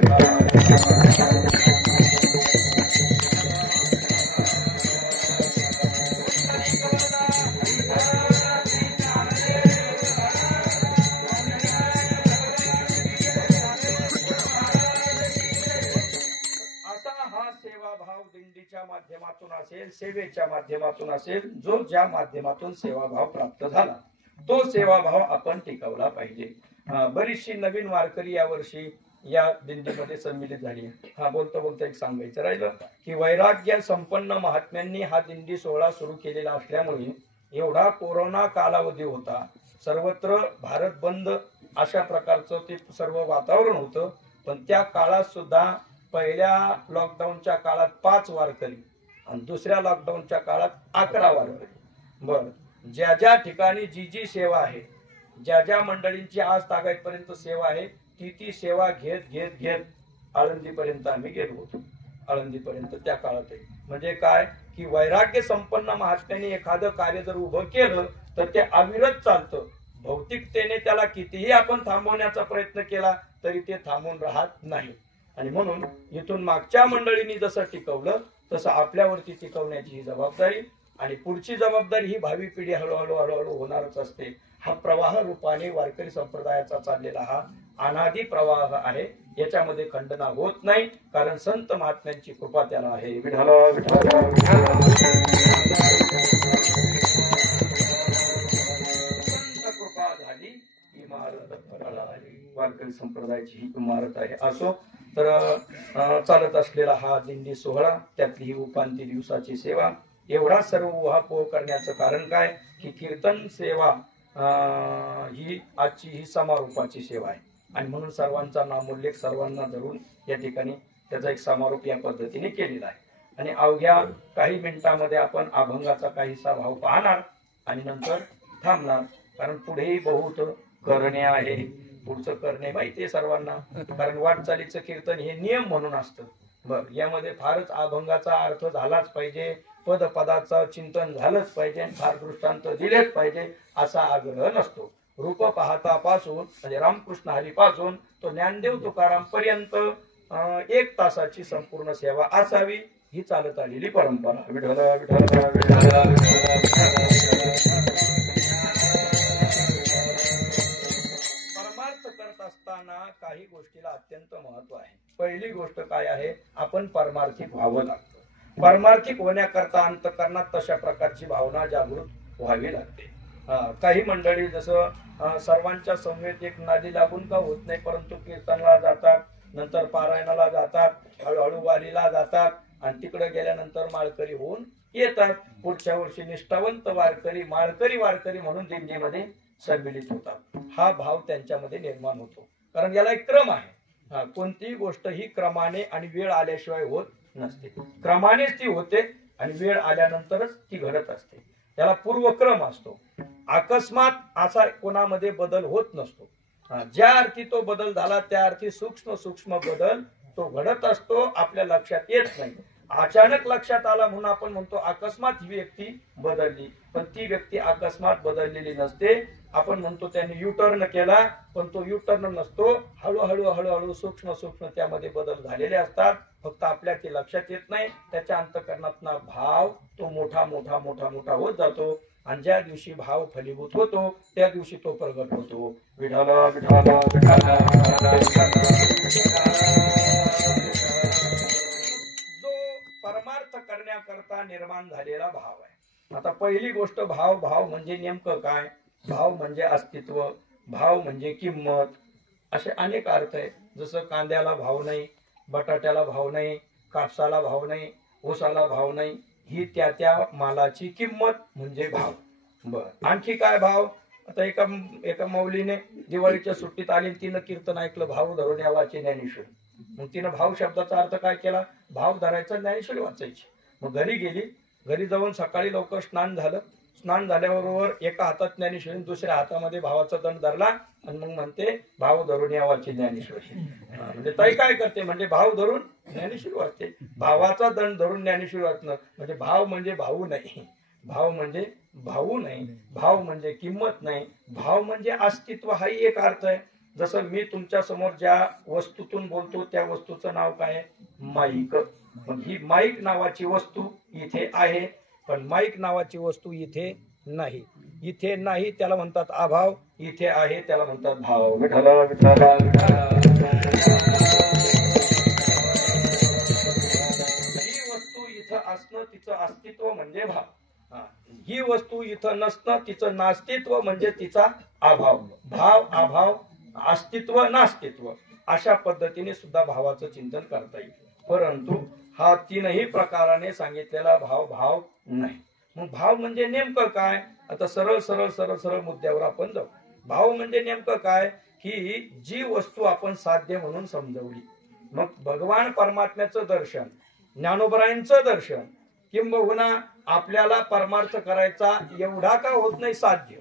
दिंडीच्या माध्यमातून असेल, सेवेच्या माध्यमातून असेल, जो ज्या माध्यमातून सेवाभाव प्राप्त झाला तो सेवाभाव आपण टिकवला पाहिजे। बरीचशी नवीन वारकरी यावर्षी या दिंडीमध्ये सम्मिलित झाली। बोलता एक सांगायचं राहिलं की वैराग्य संपन्न महात्म्यांनी हा दिंडी सोहळा सुरू केलेला असल्यामुळे एवढा कोरोना कालावधी होता, सर्वत्र भारत बंद अशा प्रकारचं ते सर्व वातावरण होतं, पण त्या काळात सुद्धा पहिल्या लॉकडाऊनच्या काळात 5 वारकरी आणि दुसऱ्या लॉकडाऊनच्या काळात 11 वारकरी। ज्या ठिकाणी जी सेवा आहे, ज्या मंडळींची आज तागायतपर्यंत सेवा आहे, ती सेवा घेत आळंदीपर्यंत आम्ही गेलो होतो। आळंदीपर्यंत त्या काळात म्हणजे काय की वैराग्य संपन्न महात्म्याने एखादं कार्य जर उभं केलं तर ते अविरत चालतं। भौतिकतेने त्याला कितीही आपण थांबवण्याचा प्रयत्न केला तरी ते थांबून राहत नाही। आणि म्हणून इथून मागच्या मंडळींनी जसं टिकवलं तसं आपल्यावरती टिकवण्याची ही जबाबदारी, आणि पुढची जबाबदारी ही भावी पिढी हळूहळू होणारच असते। हा प्रवाह रूपाने वारकरी संप्रदायाचा चाललेला हा अनादी प्रवाह आहे, याच्यामध्ये खंडना होत नाही, कारण संत महात्म्यांची कृपा त्याला आहे। विठाला विठाला संत कृपा झाली इमारत फळाली, वारकरी संप्रदायाची ही इमारत आहे। असो तर चालत असलेला हा दिंडी सोहळा, त्यातली ही उपांती दिवसाची सेवा, एवढा सर्व उहापोह करण्याचं कारण काय की कीर्तन सेवा ही आजची ही समारोपाची सेवा आहे, आणि म्हणून सर्वांचा नामोल्लेख सर्वांना धरून या ठिकाणी त्याचा एक समारोप या पद्धतीने केलेला आहे। आणि अवघ्या काही मिनिटांमध्ये आपण अभंगाचा काहीसा भाव पाहणार आणि नंतर थांबणार, कारण पुढेही बहुत करणे आहे। पुढचं करणे माहिती आहे सर्वांना, कारण वाटचालीचं कीर्तन हे नियम म्हणून असतं। यामध्ये फारच अभंगाचा अर्थ झालाच पाहिजे, पदाचं चिंतन झालंच पाहिजे, फार दृष्टांत दिलेच पाहिजे असा आग्रह नसतो। रूप पाहतापासून म्हणजे रामकृष्ण हरीपासून तो ज्ञानदेव तुकाराम पर्यंत 1 तासाची संपूर्ण सेवा असावी, ही चालत आलेली परंपरा। विठ्ठला विठ्ठला विठ्ठला करत असताना काही गोष्टीला अत्यंत महत्व आहे। पहिली गोष्ट काय आहे, आपण परमार्थिक व्हावं लागतं। परमार्थिक होण्याकरता अंतःकरणात तशा प्रकारची भावना जागृत व्हावी लागते। काही मंडळी जसं सर्वांच्या समवेत एक नादी लागून का होत नाही, परंतु कीर्तनाला जातात, नंतर पारायणाला जातात, हळूहळू वारीला जातात, आणि तिकडे गेल्यानंतर माळकरी होऊन येतात। पुढच्या वर्षी निष्ठावंत वारकरी माळकरी म्हणून दिंडीमध्ये सम्मिलित होतात। हा भाव त्यांच्यामध्ये निर्माण होतो, कारण याला एक क्रम आहे। कोणतीही गोष्ट ही क्रमाने आणि वेळ आल्याशिवाय होत नसते, क्रमानेच ती होते आणि वेळ आल्यानंतरच ती घडत असते। त्याला पूर्वक्रम असतो। अकस्मात असा कोणामध्ये बदल होत नसतो। ज्या अर्थी तो बदल झाला त्या अर्थी सूक्ष्म बदल तो घडत असतो, आपल्या लक्षात येत नाही। अचानक लक्षात आला म्हणून आपण म्हणतो अकस्मात ही व्यक्ती बदलली, पण ती व्यक्ती अकस्मात बदललेली नसते। आपण म्हणतो त्याने युटर्न केला, पण तो युटर्न नसतो, हळूहळू सूक्ष्म त्यामध्ये बदल झालेले असतात, फक्त आपल्या ते लक्षात येत नाही। त्याच्या अंतःकरणातला भाव तो मोठा होत जातो, आणि ज्या दिवशी भाव फलीभूत होतो त्या दिवशी तो प्रगट होतो। विठाला विठाला विठाला जो परमार्थ करण्याकरता निर्माण झालेला भाव आहे, आता पहिली गोष्ट, भाव. भाव म्हणजे नेमकं काय? भाव म्हणजे अस्तित्व, भाव म्हणजे किंमत, असे अनेक अर्थ आहे. जसं कांद्याला भाव नाही, बटाट्याला भाव नाही, कापसाला भाव नाही, ऊसाला भाव नाही, ही त्या त्या मालाची किंमत म्हणजे भाव. बर, आणखी काय भाव? आता एका मौलीने दिवाळीच्या सुट्टीत आली, तिनं कीर्तन ऐकलं, भाव धरून यावाचे ज्ञानेश्वरी. मग तिनं भाव शब्दाचा अर्थ काय केला? भाव धरायचा, ज्ञानेश्वरी वाचायची. मग घरी गेली, घरी जाऊन सकाळी लवकर स्नान झालं. स्नान झाल्याबरोबर एका हातात ज्ञानेश्वरी, दुसऱ्या हातामध्ये भावाचा दंड धरला आणि मग म्हणते भाव धरून यावाची ज्ञानेश्वरी. म्हणजे ताई काय करते? म्हणजे भाव धरून ज्ञानेश्वरी वाचते. भावाचा दंड धरून ज्ञानेश्वरी वाचणं म्हणजे भाव म्हणजे भाऊ नाही, भाव म्हणजे भाऊ नाही, भाव म्हणजे किंमत नाही, भाव म्हणजे अस्तित्व, हाही एक अर्थ आहे. जसं मी तुमच्या समोर ज्या वस्तूतून बोलतो त्या वस्तूचं नाव काय आहे? माईक. मग ही माईक नावाची वस्तू इथे आहे, पण माईक नावाची वस्तू इथे नाही. इथे नाही त्याला म्हणतात अभाव, इथे आहे त्याला म्हणतात भाव. विठ्ठला विठ्ठला विठ्ठला. ही वस्तू इथं असणं तिचं अस्तित्व म्हणजे भाव. ही वस्तू इथं नसणं तिचं नास्तित्व म्हणजे तिचा अभाव. भाव अभाव, अस्तित्व नास्तित्व, अशा पद्धतीने सुद्धा भावाचं चिंतन करता येईल. परंतु हा तीनही प्रकाराने सांगितलेला भाव भाव नाही. मग भाव म्हणजे नेमकं काय? आता सरळ सरळ सरळ सरळ मुद्द्यावर आपण जाऊ. भाव म्हणजे नेमकं काय? की जी वस्तू आपण साध्य म्हणून समजवली. मग भगवान परमात्म्याचं दर्शन, ज्ञानोबरायांचं दर्शन, किंबहुना आपल्याला परमार्थ करायचा एवढा का होत नाही साध्य.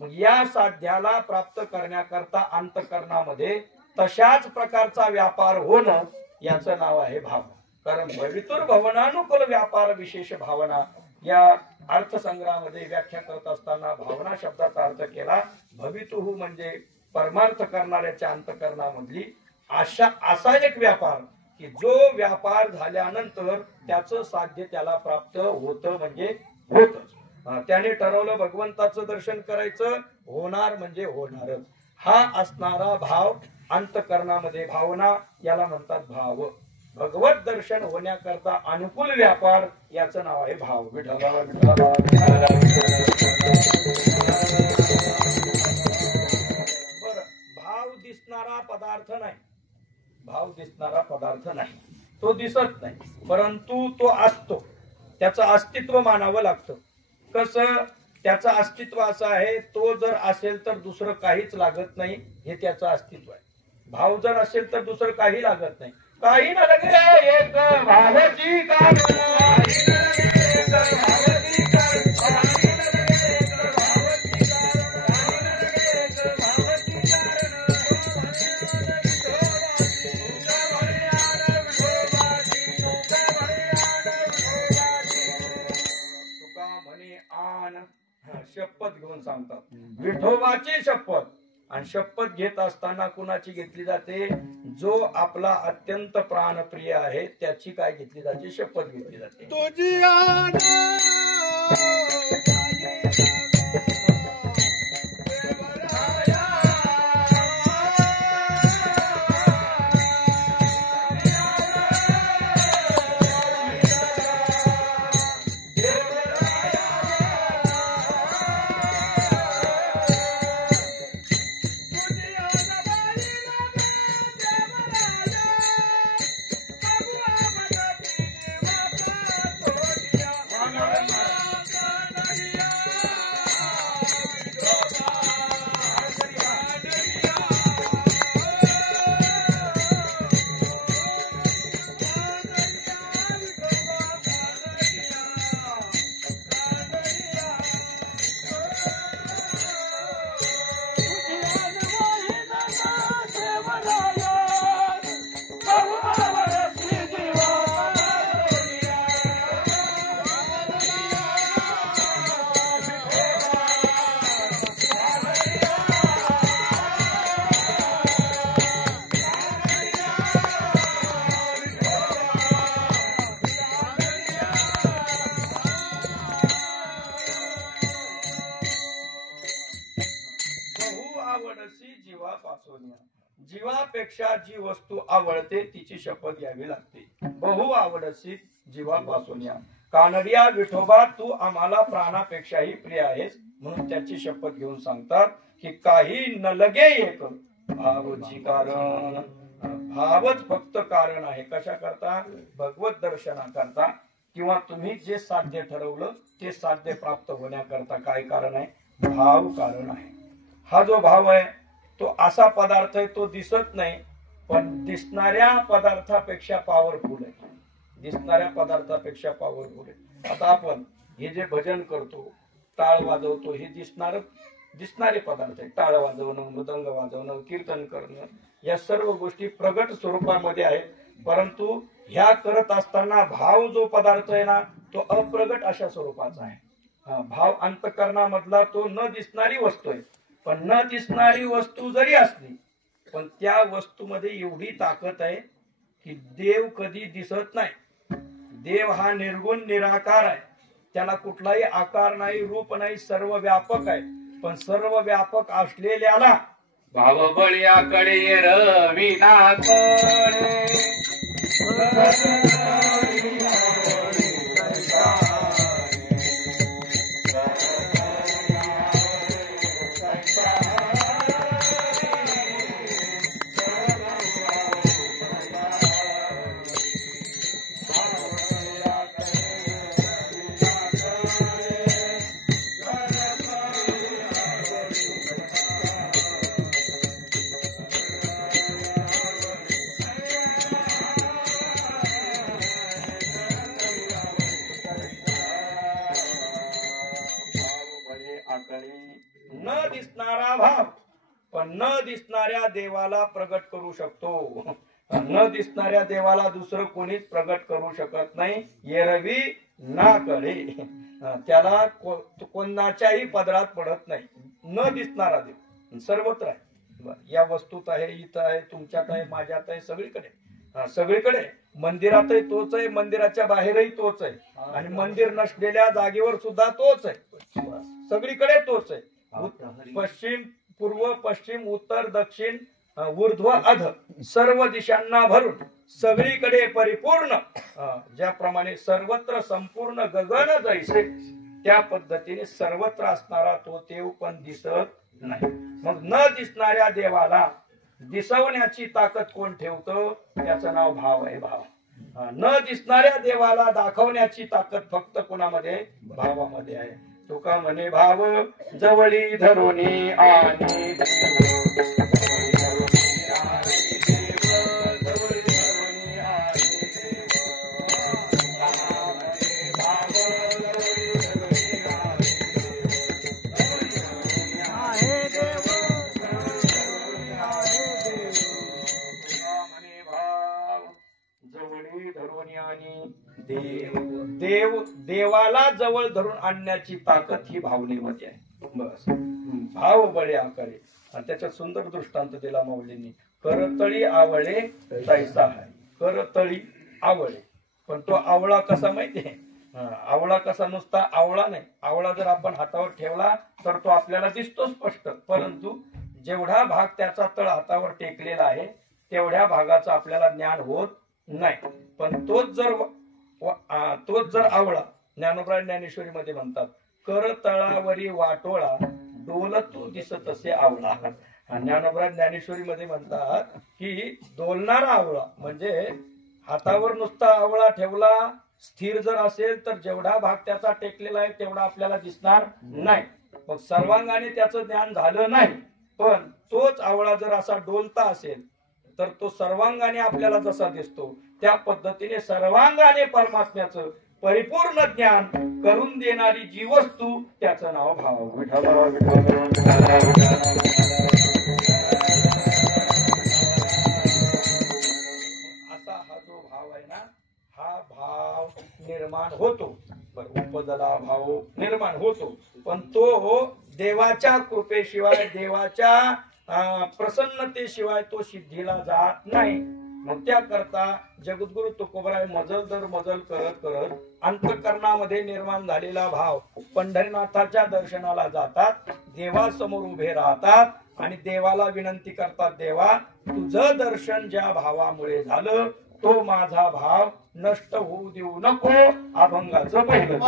मग या साध्याला प्राप्त करण्याकरता अंतःकरणामध्ये तशाच प्रकारचा व्यापार होणं, याचं नाव आहे भाव. कारण भवितुर भवनानुकूल व्यापार विशेष भावना या अर्थसंग्रहामध्ये व्याख्या करत असताना भावना शब्दाचा अर्थ केला भवितुहू म्हणजे परमार्थ करणाऱ्याच्या अंतःकरणामधली असा एक व्यापार की जो व्यापार झाल्यानंतर त्याचं साध्य त्याला प्राप्त होतं म्हणजे होतच. त्याने ठरवलं भगवंताचं दर्शन करायचं, होणार म्हणजे होणारच. हा असणारा भाव अंतःकरणामध्ये भावना, याला म्हणतात भाव. भगवत दर्शन होण्याकरता अनुकूल व्यापार, याचं नाव आहे भाव. विठ्ठला विठ्ठला. बर, भाव दिसणारा पदार्थ नाही, भाव दिसणारा पदार्थ नाही, तो दिसत नाही, परंतु तो असतो. त्याचं अस्तित्व मानावं लागतं. कसं? त्याचं अस्तित्व असं आहे, तो जर असेल तर दुसरं काहीच लागत नाही, हे त्याचं अस्तित्व आहे. भाव जर असेल तर दुसरं काही लागत नाही. काही न लगे एक भावाची शपथ घेऊन सांगतात, विठोबाची शपथ. आणि शपथ घेत असताना कुणाची घेतली जाते? जो आपला अत्यंत प्राणप्रिय आहे त्याची काय घेतली जाते? शपथ घेतली जाते. जीवापेक्षा जी वस्तू आवडते तिची शपथ घ्यावी लागते. बहु आवडसी जीवापासून या. कानडिया विठोबा तू आम्हाला प्राणापेक्षाही प्रिय आहेस, म्हणून त्याची शपथ घेऊन सांगतात की काही न लगे एक भावची कारण. भावच फक्त कारण आहे. कशा करता? भगवत दर्शनाकरता किंवा तुम्ही जे साध्य ठरवलं ते साध्य प्राप्त होण्याकरता काय कारण आहे? भाव कारण आहे. हा जो भाव आहे तो असा पदार्थ आहे, तो दिसत नाही पण दिसणाऱ्या पदार्थापेक्षा पॉवरफुल आहे. दिसणाऱ्या पदार्थापेक्षा पॉवरफुल आहे. आता आपण हे जे भजन करतो, टाळ वाजवतो, हे दिसणारे पदार्थ आहे. टाळ वाजवणं, मृदंग वाजवणं, कीर्तन करणं, या सर्व गोष्टी प्रगट स्वरूपामध्ये आहेत. परंतु ह्या करत असताना भाव जो पदार्थ आहे ना तो अप्रगट अशा स्वरूपाचा आहे. भाव अंतःकरणामधला तो न दिसणारी वस्तू आहे. पण न दिसणारी वस्तू जरी असली पण त्या वस्तूमध्ये एवढी ताकद आहे की देव कधी दिसत नाही. देव हा निर्गुण निराकार आहे. त्याला कुठलाही आकार नाही, रूप नाही, सर्व व्यापक आहे. पण सर्व व्यापक असलेल्याला भाव बळ्याकडे रविनाकडे न दिसणारा भाव पण न दिसणाऱ्या देवाला प्रगट करू शकतो. न दिसणाऱ्या देवाला दुसरं कोणीच प्रगट करू शकत नाही. येरवी ना कळे, त्याला कोणाच्याही पदरात पडत नाही. न दिसणारा देव सर्वत्र आहे. या वस्तूत आहे, इथं आहे, तुमच्यात आहे, माझ्यात आहे, सगळीकडे. सगळीकडे मंदिरातही तोच आहे, मंदिराच्या बाहेरही तोच आहे, आणि मंदिर नसलेल्या जागेवर सुद्धा तोच आहे. सगळीकडे तोच आहे. पश्चिम, पूर्व, पश्चिम, उत्तर, दक्षिण, ऊर्ध्व, अध सर्व दिशांना भरून सगळीकडे परिपूर्ण, ज्याप्रमाणे सर्वत्र संपूर्ण गगन जैसे त्या पद्धतीने सर्वत्र असणारा तो देव पण दिसत नाही. मग न दिसणाऱ्या देवाला दिसवण्याची ताकद कोण ठेवतं? त्याचं नाव भाव आहे. भाव. न दिसणाऱ्या देवाला दाखवण्याची ताकद फक्त कोणामध्ये? भावामध्ये आहे. तुका म्हणे भाव जवळी धरुनी आणि देव देवाला जवळ धरून आणण्याची ताकद ही भावनेमध्ये आहे. बस. भाव बळे आकारे. आणि त्याच्यात सुंदर दृष्टांत दिला माऊलींनी. करतळी आवळे तैसा आहे. करतळी आवळे. पण तो आवळा कसा माहितीये? आवळा कसा? नुसता आवळा नाही. आवळा जर आपण हातावर ठेवला तर तो आपल्याला दिसतो स्पष्ट, परंतु जेवढा भाग त्याचा तळ हातावर टेकलेला आहे तेवढ्या भागाचं आपल्याला ज्ञान होत नाही. पण तोच जर आवळा, ज्ञानोबा ज्ञानेश्वरी मध्ये म्हणतात, कर तळावरी वाटोळा डोलतो दिसत असे आवळा. ज्ञानोबा ज्ञानेश्वरी मध्ये म्हणतात की डोलणारा आवळा म्हणजे हातावर नुसता आवळा ठेवला, स्थिर जर असेल तर जेवढा भाग त्याचा टेकलेला आहे तेवढा आपल्याला दिसणार नाही. मग सर्वांगाने त्याचं ज्ञान झालं नाही, पण तोच आवळा जर असा डोलता असेल तर तो सर्वांगाने आपल्याला जसा दिसतो त्या पद्धतीने सर्वांगाने परमात्म्याचं परिपूर्ण ज्ञान करून देणारी जी वस्तू त्याचं नाव भाव. असा हा जो भाव आहे ना, हा भाव निर्माण होतो. उपदला भाव निर्माण होतो, पण तो देवाच्या कृपेशिवाय, देवाच्या प्रसन्नतेशिवाय तो सिद्धीला जात नाही. मग त्याकरता जगद्गुरु तुकोबराय मजल दर मजल करत करत अंतःकरणामध्ये निर्माण झालेला भाव पंढरीनाथाच्या दर्शनाला जातात, देवासमोर उभे राहतात आणि देवाला विनंती करतात, देवा तुझं दर्शन ज्या भावामुळे झालं तो माझा भाव नष्ट होऊ देऊ नको. अभंगाचं पहिलं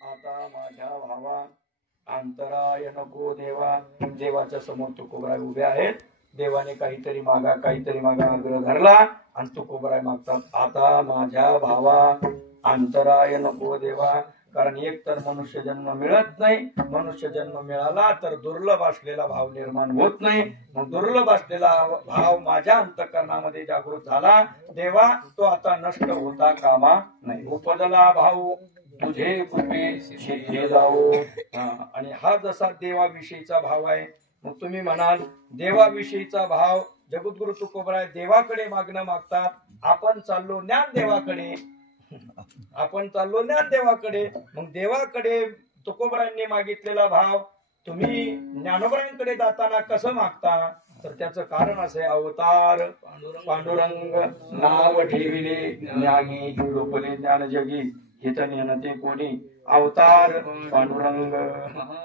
आता माझ्या भावा अंतराय नको देवा. देवाच्या समोर तुकोबराय उभे आहेत. देवाने काहीतरी मागा आग्रह धरला आणि तुकोबराय मागतात, आता माझ्या भावा अंतराय नको देवा. कारण एक तर मनुष्य जन्म मिळत नाही, मनुष्य जन्म मिळाला तर दुर्लभ असलेला भाव निर्माण होत नाही. मग दुर्लभ असलेला भाव माझ्या अंतःकरणामध्ये जागृत झाला देवा, तो आता नष्ट होता कामा नाही. उपजला भाऊ तुझे कृपे शिथे जाओ. आणि हा जसा देवाविषयीचा भाव आहे, मग तुम्ही म्हणाल देवाविषयीचा भाव. जगद्गुरु तुकोबराय देवाकडे मागणं मागतात. आपण चाललो ज्ञानदेवाकडे. मग देवाकडे तुकोबरायांनी मागितलेला भाव तुम्ही ज्ञानोबरायांकडे जाताना कसं मागता? तर त्याचं कारण असे, अवतार पांडुरंग नाव ठेविले ज्ञानी लोपले ज्ञान जगी हित नेनते कोणी. अवतार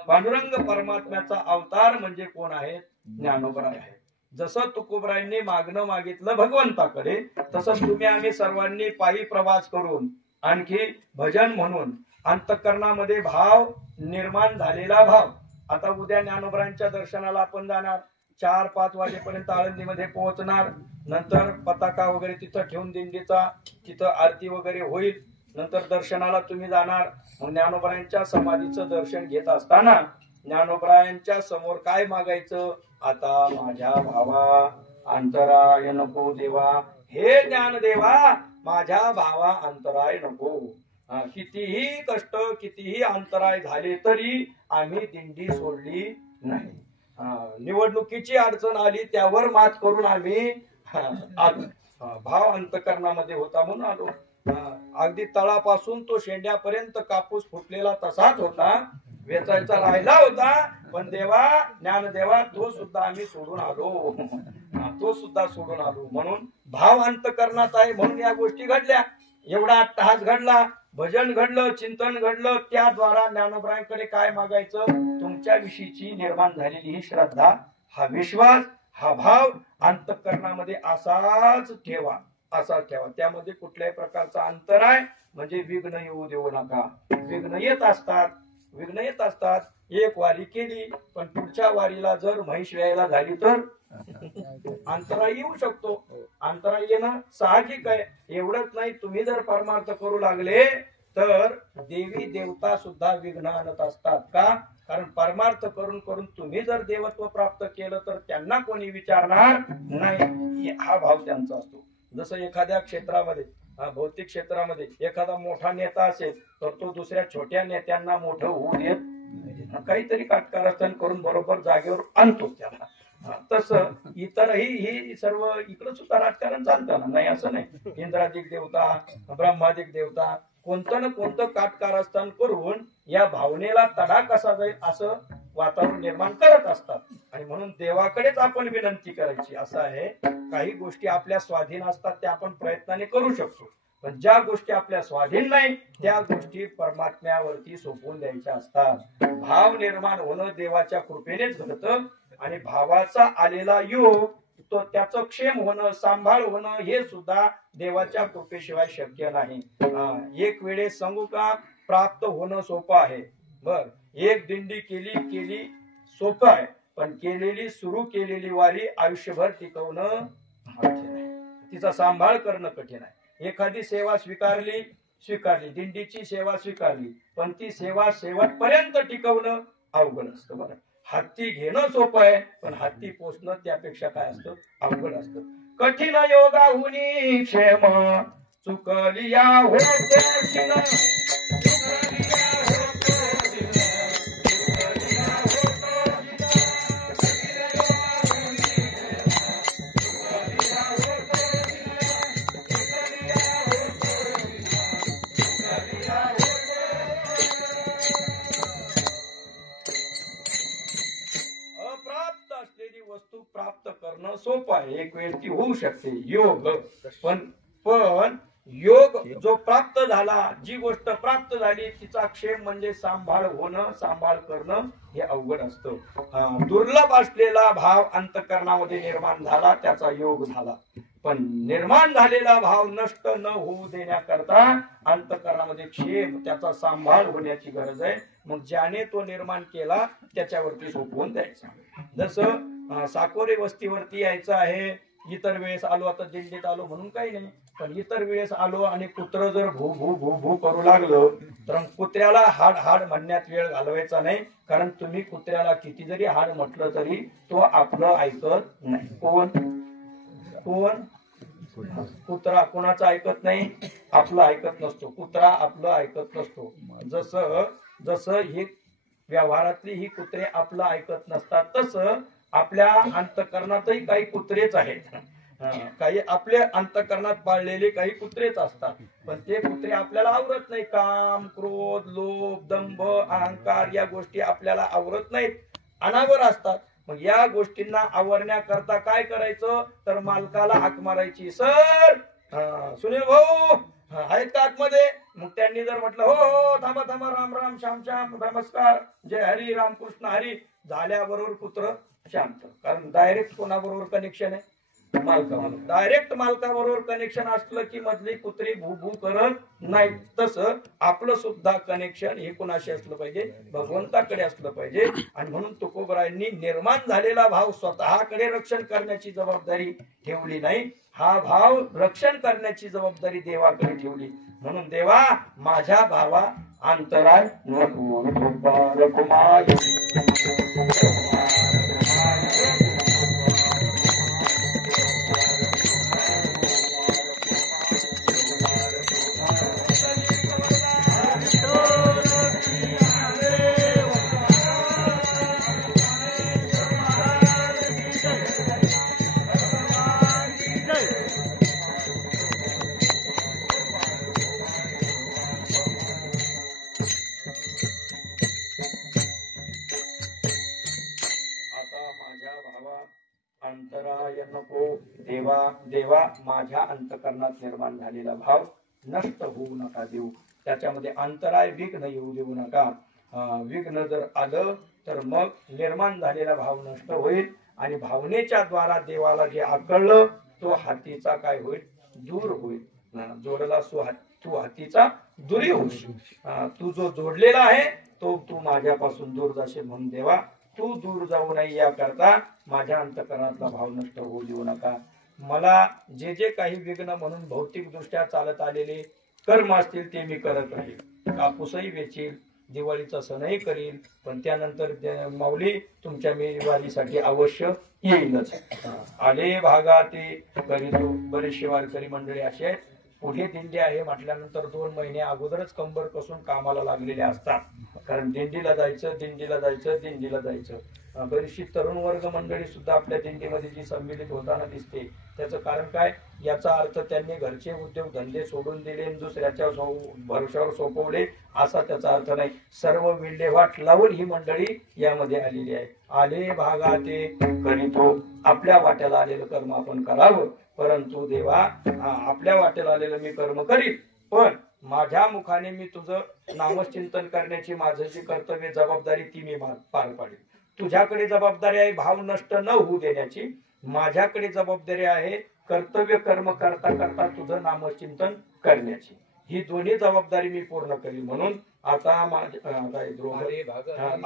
पांडुरंग परमात्म्याचा अवतार म्हणजे कोण आहे? ज्ञानोबराय आहे. जसं तुकोबरायांनी मागणं मागितलं भगवंताकडे, तसं तुम्ही आम्ही सर्वांनी पायी प्रवास करून आणखी भजन म्हणून अंतःकरणामध्ये भाव निर्माण झालेला भाव. आता उद्या ज्ञानोबरायांच्या दर्शनाला आपण जाणार. 4-5 वाजेपर्यंत आळंदीमध्ये पोहोचणार. नंतर पताका वगैरे तिथं ठेवून दिंडीचा तिथं आरती वगैरे होईल. नंतर दर्शनाला तुम्ही जाणार. मग ज्ञानोबरायांच्या समाधीचं दर्शन घेत असताना ज्ञानोबरायांच्या समोर काय मागायचं? आता माझ्या भावा अंतराय नको देवा. हे ज्ञानदेवा, माझ्या भावा अंतराय नको. कितीही कष्ट कितीही अंतराय झाले तरी आम्ही दिंडी सोडली नाही. निवडणुकीची अडचण आली त्यावर मात करून आम्ही भाव अंतःकरणामध्ये होता म्हणून आलो. अगदी तळापासून तो शेंड्यापर्यंत कापूस फुटलेला तसाच होता, वेचायचा राहिला होता. पण देवा ज्ञानदेवा तो सुद्धा आम्ही सोडून आलो. म्हणून भाव अंतःकरणात आहे म्हणून या गोष्टी घडल्या. एवढा अट्टहास घडला, भजन घडलं, चिंतन घडलं. त्याद्वारा ज्ञानोबरायांकडे काय मागायचं? तुमच्या विषयीची निर्माण झालेली ही श्रद्धा, हा विश्वास, हा भाव अंतःकरणामध्ये असाच ठेवा. त्यामध्ये कुठल्याही प्रकारचा अंतराय म्हणजे विघ्न येऊ देऊ नका. विघ्न येत असतात. एक वारी केली पण पुढच्या वारीला जर म्हैस व्यायला झाली तर अंतराय येऊ शकतो. अंतराय येणं साहजिक आहे. एवढंच नाही, तुम्ही जर परमार्थ करू लागले तर देवी देवता सुद्धा विघ्न आणत असतात. का? कारण परमार्थ करून करून तुम्ही जर देवत्व प्राप्त केलं तर त्यांना कोणी विचारणार नाही. हा भाव त्यांचा असतो. जसं एखाद्या क्षेत्रामध्ये, भौतिक क्षेत्रामध्ये एखादा मोठा नेता असेल तर तो दुसऱ्या छोट्या नेत्यांना मोठं होऊ देत, काहीतरी कारस्थान करून बरोबर जागेवर आणतो त्याला. तसं इतरही ही सर्व इकडं सुद्धा राजकारण चालतं ना, नाही असं नाही. इंद्रादिक देवता, ब्रह्मादिक देवता कोणतं ना कोणतं कारस्थान करून या भावनेला तडा कसा जाईल असं वातावरण निर्माण करत असतात. आणि म्हणून देवाकडेच आपण विनंती करायची. असं आहे, काही गोष्टी आपल्या स्वाधीन असतात त्या आपण प्रयत्नाने करू शकतो. पण ज्या गोष्टी आपल्या स्वाधीन नाही त्या गोष्टी परमात्म्यावरती सोपवून द्यायच्या असतात. भाव निर्माण होणं देवाच्या कृपेनेच घडतं आणि भावाचा आलेला योग तो त्याचं क्षेम होणं सांभाळ होणं हे सुद्धा देवाच्या कृपेशिवाय शक्य नाही. एक वेळेस सांगू का, प्राप्त होणं सोपं आहे. बर, एक दिंडी केली सोपं आहे, पण सुरू केलेली वारी आयुष्यभर टिकवणं कठीण आहे. तिचा सांभाळ करणं कठीण आहे. एखादी सेवा स्वीकारली दिंडीची सेवा स्वीकारली, पण ती सेवा शेवटपर्यंत टिकवणं अवघड असतं. बरं, हत्ती घेणं सोपं आहे, पण हत्ती पोचणं त्यापेक्षा काय असतं, अवघड असतं. कठीण योगाहुनी क्षेम चुकलिया होतोशीन, प्राप्त करणं सोपं आहे. एक वेळ ती होऊ शकते योग, पण योग जो प्राप्त झाला, जी गोष्ट प्राप्त झाली तिचा क्षेम म्हणजे सांभाळ होणं, सांभाळ करणं हे अवघड असतं. दुर्लभ असलेला भाव अंतःकरणामध्ये निर्माण झाला त्याचा योग झाला, पण निर्माण झालेला भाव नष्ट न होऊ देण्याकरता अंतःकरणामध्ये क्षेम त्याचा सांभाळ होण्याची गरज आहे. मग ज्याने तो निर्माण केला त्याच्यावरती सोपवून द्यायचा. जसं साकोरे वस्तीवरती यायचं आहे, इतर वेळेस आलो, आता दिंडीत आलो म्हणून काही नाही, पण इतर वेळेस आलो आणि कुत्र जर भू भू भू भू करू लागलं तर कुत्र्याला हाड हाड म्हणण्यात वेळ घालवायचा नाही, कारण तुम्ही कुत्र्याला किती जरी हाड म्हटलं तरी तो आपलं ऐकत नाही. कोण कुत्रा कोणाचं ऐकत नाही, आपलं ऐकत नसतो. कुत्रा आपलं ऐकत नसतो. जसं ही व्यवहारातली ही कुत्रे आपलं ऐकत नसतात, तसं आपल्या अंतःकरणातही काही कुत्रेच आहेत. काही आपल्या अंतःकरणात पाळलेले काही कुत्रेच असतात, पण ते कुत्रे आपल्याला आवरत नाही. काम, क्रोध, लोभ, दंभ, अहंकार या गोष्टी आपल्याला आवरत नाहीत, अनावर असतात. मग या गोष्टींना आवरण्याकरता काय करायचं, तर मालकाला हाक मारायची, सर सुनील भाऊ आहेत का आतमध्ये? मग त्यांनी जर म्हटलं हो हो थांबा थांबा, राम राम, श्याम श्याम, नमस्कार, जय हरी, रामकृष्ण हरी, झाल्याबरोबर कुत्र शांत. कारण डायरेक्ट कोणाबरोबर कनेक्शन आहे, मालकाबरोबर. डायरेक्ट मालकाबरोबर कनेक्शन असलं की मधली कुत्री भू भू करत नाही. तसं आपलं सुद्धा कनेक्शन हे कोणाशी असलं पाहिजे, भगवंताकडे असलं पाहिजे. आणि म्हणून तुकोबरायांनी निर्माण झालेला भाव स्वतःकडे रक्षण करण्याची जबाबदारी ठेवली नाही, हा भाव रक्षण करण्याची जबाबदारी देवाकडे ठेवली. म्हणून देवा माझ्या भावा अंतराय नको अंतराय नको. देवा माझ्या अंतःकरणात निर्माण झालेला भाव नष्ट होऊ नका देऊ, त्याच्यामध्ये अंतराय विघ्न येऊ देऊ नका. विघ्न जर आलं तर मग निर्माण झालेला भाव नष्ट होईल आणि भावनेच्या द्वारा देवाला जे आकळलं तो हातीचा काय होईल, दूर होईल. जोडला तू हातीचा दुरी होईल. तू जो जोडलेला आहे तो तू माझ्यापासून दूर जाशील. म्हणून देवा तू दूर जाऊ नये याकरता माझ्या अंतःकरणातला भाव नष्ट होऊ देऊ नका. मला जे काही विघ्न म्हणून भौतिक दृष्ट्या चालत आलेले कर्म असतील ते मी करत राहील. कापूसही वेचील, दिवाळीचा सणही करील, पण त्यानंतर माऊली तुमच्या मी वारीसाठी अवश्य येईलच. आले भागाते करीतो. बरेचसे वारकरी मंडळी असे आहेत, पुढे दिंडी आहे म्हटल्यानंतर 2 महिने अगोदरच कंबर कसून कामाला लागलेले असतात. कारण दिंडीला जायचं. बरीचशी तरुण वर्ग मंडळी सुद्धा आपल्या दिंडीमध्ये जी संमिलित होताना दिसते. त्याचं कारण काय? याचा अर्थ त्यांनी घरचे उद्योग धंदे सोडून दिले आणि दुसऱ्याच्या भरोशावर सोपवले असा त्याचा अर्थ नाही. सर्व विल्हेवाट लावून ही मंडळी यामध्ये आलेली आहे. आले भागाते करीतो, आपल्या वाट्याला आलेलं कर्म आपण करावं. परंतु देवा, आपल्या वाट्याला आलेलं मी कर्म करीन, पण माझ्या मुखाने मी तुझं नामचिंतन करण्याची माझं जी कर्तव्य जबाबदारी ती मी पार पाडेल. तुझ्याकडे जबाबदारी आहे भाव नष्ट न होऊ देण्याची, माझ्याकडे जबाबदारी आहे कर्तव्य कर्म करता करता तुझं नामचिंतन करण्याची. ही दोन्ही जबाबदारी मी पूर्ण करीन. म्हणून आता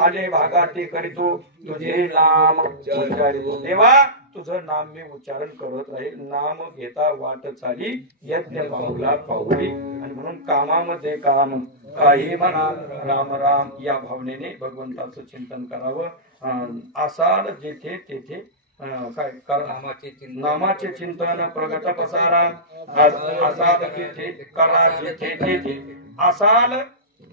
आले भागा ते करीतो तुझे नाम उच्चारितो. देवा, तुझं नाम मी उच्चारण करत राहील. नाम घेता वाट चाली यज्ञ पाहुला पाहुली. आणि म्हणून कामामध्ये काम, काही म्हणा राम राम या भावनेने भगवंताचं चिंतन करावं. असाल जेथे तेथे काय नामाचे चिंतन प्रगट पसारा. असाल जेथे करा जेथे तेथे, असाल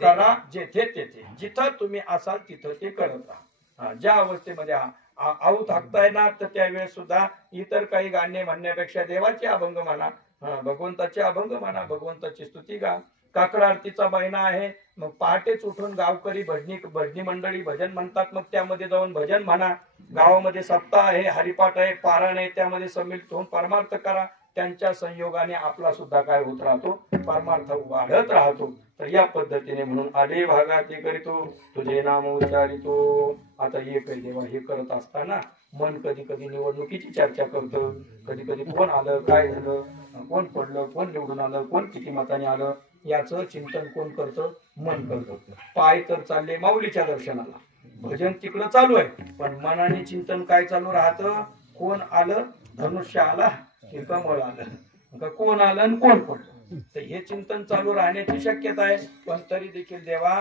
करा जेथे तेथे. जिथं तुम्ही असाल तिथं ते करत राहा. ज्या अवस्थेमध्ये आऊ थाकताय ना, तर त्यावेळेस सुद्धा इतर काही गाणे म्हणण्यापेक्षा देवाचे अभंग म्हणा, भगवंताचे अभंग म्हणा, भगवंताची स्तुती गा. काकड आरतीचा महिना आहे, मग पहाटेच उठून गावकरी भजनी मंडळी भजन म्हणतात, मग त्यामध्ये जाऊन भजन म्हणा. गावामध्ये सप्ताह आहे, हरिपाठ आहे, पारायण आहे, त्यामध्ये सम्मिलित होऊन परमार्थ करा. त्यांच्या संयोगाने आपला सुद्धा काय होत राहतो, परमार्थ वाढत राहतो. तर या पद्धतीने म्हणून आले भागा ते करीतो तुझे नाम उच्चारितो. आता एक देवा, हे करत असताना मन कधी कधी निवडणुकीची चर्चा करतं. कधी कधी कोण आलं, काय झालं, कोण पडलं, कोण निवडून आलं, कोण किती मताने आलं, याचं चिंतन कोण करतं? मन करतं. पाय तर चालले माऊलीच्या दर्शनाला, भजन तिकडं चालू आहे, पण मनाने चिंतन काय चालू राहतं? कोण आलं, धनुष्य आला की कमळ आलं, का कोण आलं आणि कोण पडलं. तर हे चिंतन चालू राहण्याची शक्यता आहे. पण तरी देखील देवा,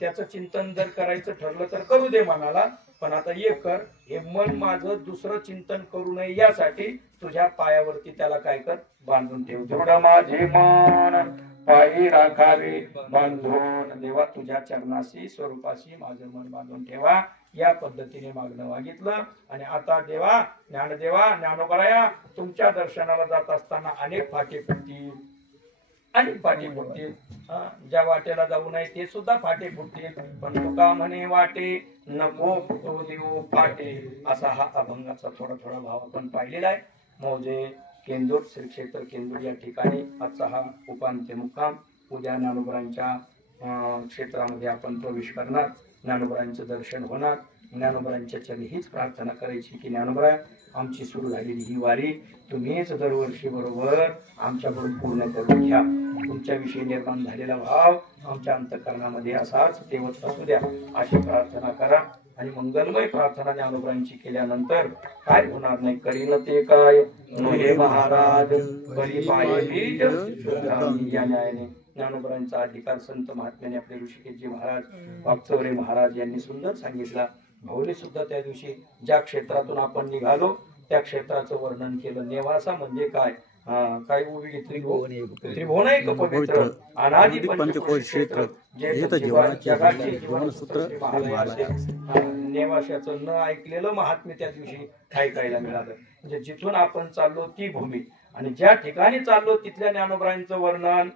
त्याचं चिंतन जर करायचं ठरलं तर करू दे मनाला, पण आता एक कर, हे मन माझं दुसरं चिंतन करू नये यासाठी तुझ्या पायावरती त्याला काय कर, बांधून ठेव. तेवढा माझे मन पायी राखावे बांधून. देवा, तुझ्या चरणाशी स्वरूपाशी माझं मन बांधून ठेवा. या पद्धतीने मागणं मागितलं. आणि आता देवा, ज्ञानदेवा, ज्ञानोबराया, तुमच्या दर्शनाला जात असताना अनेक फाटे फुटतील, अनेक फाटे फुटतील. ज्या वाटेला जाऊ नये ते सुद्धा फाटे फुटतील, पण तुका म्हणे वाटे नको फुटू देऊ फाटे. असा हा अभंगाचा थोडा थोडा भाव आपण पाहिलेला आहे. मौजे केंदूर, श्री क्षेत्र केंदूर या ठिकाणी आजचा हा उपांत्य मुक्काम. उद्या ज्ञानोबरांच्या क्षेत्रामध्ये आपण प्रवेश करणार, ज्ञानोबरांचं दर्शन होणार. ज्ञानोबरांच्या चरणी हीच प्रार्थना करायची की ज्ञानोबरा, आमची सुरू झालेली ही वारी तुम्हीच दरवर्षी बरोबर आमच्याकडून पूर्ण करून घ्या. तुमच्याविषयी निर्माण झालेला भाव आमच्या अंतःकरणामध्ये असाच तेवत असू द्या, अशी प्रार्थना करा. आणि मंगलमय प्रार्थना ज्ञानोबरांची केल्यानंतर काय होणार नाही, करील ते काय नोहे महाराज बरी पाये बीज या न्यायाने. ज्ञानोबरांचा अधिकार संत महात्म्याने आपले ऋषिकेशजी महाराज, वागचौरे महाराज यांनी सुंदर सांगितला. भाऊने सुद्धा त्या दिवशी ज्या क्षेत्रातून आपण निघालो त्या क्षेत्राचं वर्णन केलं. नेवासा म्हणजे काय, काय उभी घेतली, त्रिभुवन एक पवित्र अनादि पंचकोश क्षेत्र, जगाचे जीवनसूत्र. नेवाशाचं न ऐकलेलं महात्म्य त्या दिवशी ऐकायला मिळालं. म्हणजे जिथून आपण चाललो ती भूमी आणि ज्या ठिकाणी चाललो तिथल्या ज्ञानोबरांचं वर्णन.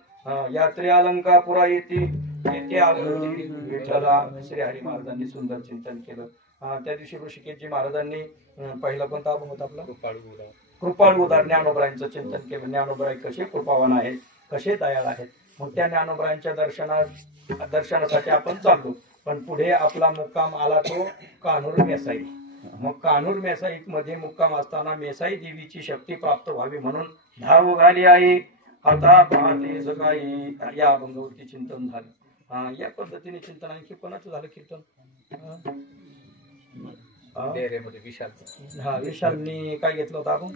यात्रे अलंकापुरा येते विठ्ठला श्री हरी महाराजांनी सुंदर चिंतन केलं. त्या दिवशी ऋषिकेशजी महाराजांनी पहिला कोणता अभंग होता आपला, कृपाळू उदार, ज्ञानोबरांचं चिंतन केलं. ज्ञानोबराय कसे कृपावान आहेत, कसे दयाळ आहेत. मग त्या ज्ञानोबरांच्या दर्शनासाठी आपण चाललो. पण पुढे आपला मुक्काम आला तो कान्हूर मेसाई. मग कान्हूर मेसाई मध्ये मुक्काम असताना मेसाई देवीची शक्ती प्राप्त व्हावी म्हणून धाव घाली आहे. आता पाहते सकाळी या अभंगावरती चिंतन झालं. या पद्धतीने चिंतन आणखी कोणाचं झालं कीर्तन? विशालनी काय घेतलं होतं आपण?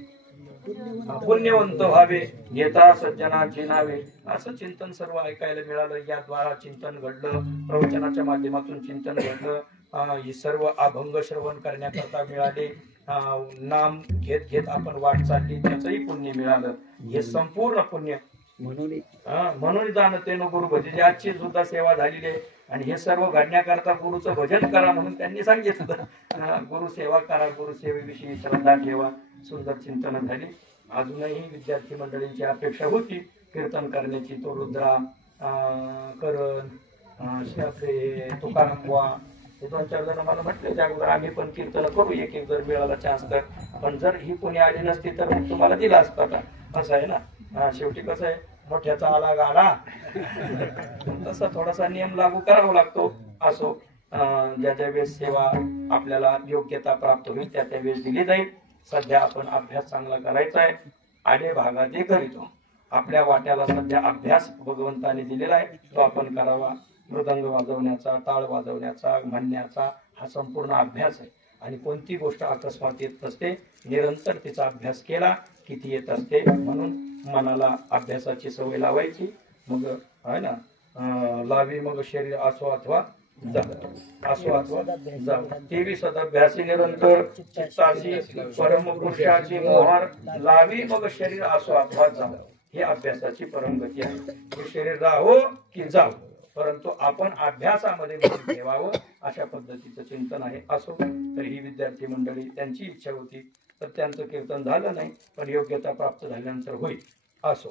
पुण्यवंत व्हावे घेता सज्जनाची नावे. असं चिंतन सर्व ऐकायला मिळालं. या द्वारा चिंतन घडलं, प्रवचनाच्या माध्यमातून चिंतन घडलं. ही सर्व अभंग श्रवण करण्याकरता मिळाले. नाम घेत घेत आपण वाट चालली, त्याचंही पुण्य मिळालं. हे संपूर्ण पुण्य म्हणून जाणते न गुरु भजे. आजची सुद्धा सेवा झालेली आहे. आणि हे सर्व घडण्याकरता गुरुचं भजन करा म्हणून त्यांनी सांगितलं. गुरु सेवा करा, गुरुसेवेविषयी श्रद्धा ठेवा. सुंदर चिंतन झाली. अजूनही विद्यार्थी मंडळींची अपेक्षा होती कीर्तन करण्याची. तो रुद्रा, करण, आपले तुकाराम बुवा हे 2-4 जण मला म्हटले त्या अगोदर आम्ही पण कीर्तन करू, एक जर मिळाला चान्स तर. पण जर ही कोणी आली नसती तर मग तुम्हाला दिला असता का, असं आहे ना. शेवटी कसं आहे, मोठ्याचा आला गाडा तसा थोडासा नियम लागू करावा लागतो. असो, ज्या ज्या वेळेस सेवा आपल्याला योग्यता प्राप्त होईल त्या त्या वेळेस दिली जाईल. सध्या आपण अभ्यास चांगला करायचा आहे. आडे भागात करीतो. आपल्या वाट्याला सध्या अभ्यास भगवंताने दिलेला आहे, तो आपण करावा. मृदंग वाजवण्याचा, टाळ वाजवण्याचा, म्हणण्याचा हा संपूर्ण अभ्यास आहे. आणि कोणती गोष्ट अकस्मात येत नसते, निरंतर तिचा अभ्यास केला किती येत असते. म्हणून मनाला अभ्यासाची सवय लावायची. मग आहे ना, लावी मग शरीर असो अथवा असो अथवा जाऊ. तेवी सदभ्यासी निरंतर चित्ताची परमपुरुषाची मोहर लावी मग शरीर असो अथवा जाऊ. ही अभ्यासाची परमगती आहे. हे शरीर राहो की जाऊ, परंतु आपण अभ्यासामध्ये ठेवावं अशा पद्धतीचं चिंतन आहे. असो, तर ही विद्यार्थी मंडळी त्यांची इच्छा होती तर त्यांचं कीर्तन झालं नाही, पण योग्यता प्राप्त झाल्यानंतर होईल. असो,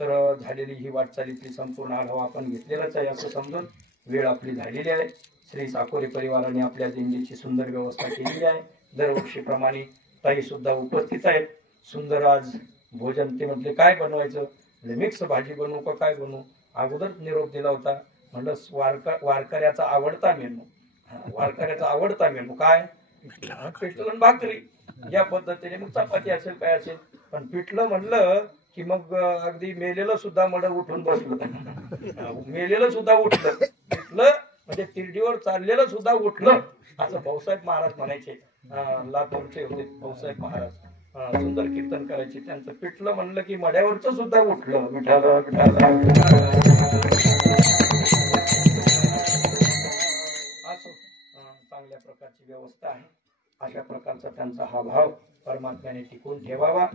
तर झालेली ही वाटचालीतली संपूर्ण आढावा आपण घेतलेलाच आहे असं समजून वेळ आपली झालेली आहे. श्री साकोरे परिवाराने आपल्या दिंडीची सुंदर व्यवस्था केलेली आहे. दरवर्षीप्रमाणे ताई सुद्धा उपस्थित आहेत. सुंदर आज भोजन ते म्हटले काय बनवायचं, मिक्स भाजी बनवू का काय बनवू. अगोदर निरोप दिला होता, म्हणलं वारकऱ्याचा आवडता मेनू. वारकऱ्याचा आवडता मेनू काय, पिठलं आणि भाकरी. या पद्धतीने मग चपाती असेल काय असेल, पण पिठलं म्हणलं की मग अगदी मेलेलं सुद्धा मड उठून बसलं. मेलेलं सुद्धा उठलं. पिठलं म्हणजे तिरडीवर चाललेलं सुद्धा उठलं, असं भाऊसाहेब महाराज म्हणायचे. लातूरचे होते भाऊसाहेब महाराज. सुंदर कीर्तन करायचे. त्यांचं पिठलं म्हणलं की मड्यावरच सुद्धा उठलं. विठाला विठाला असो, चांगल्या प्रकारची व्यवस्था आहे. अशा प्रकारचा त्यांचा हा भाव परमात्म्याने टिकून ठेवावा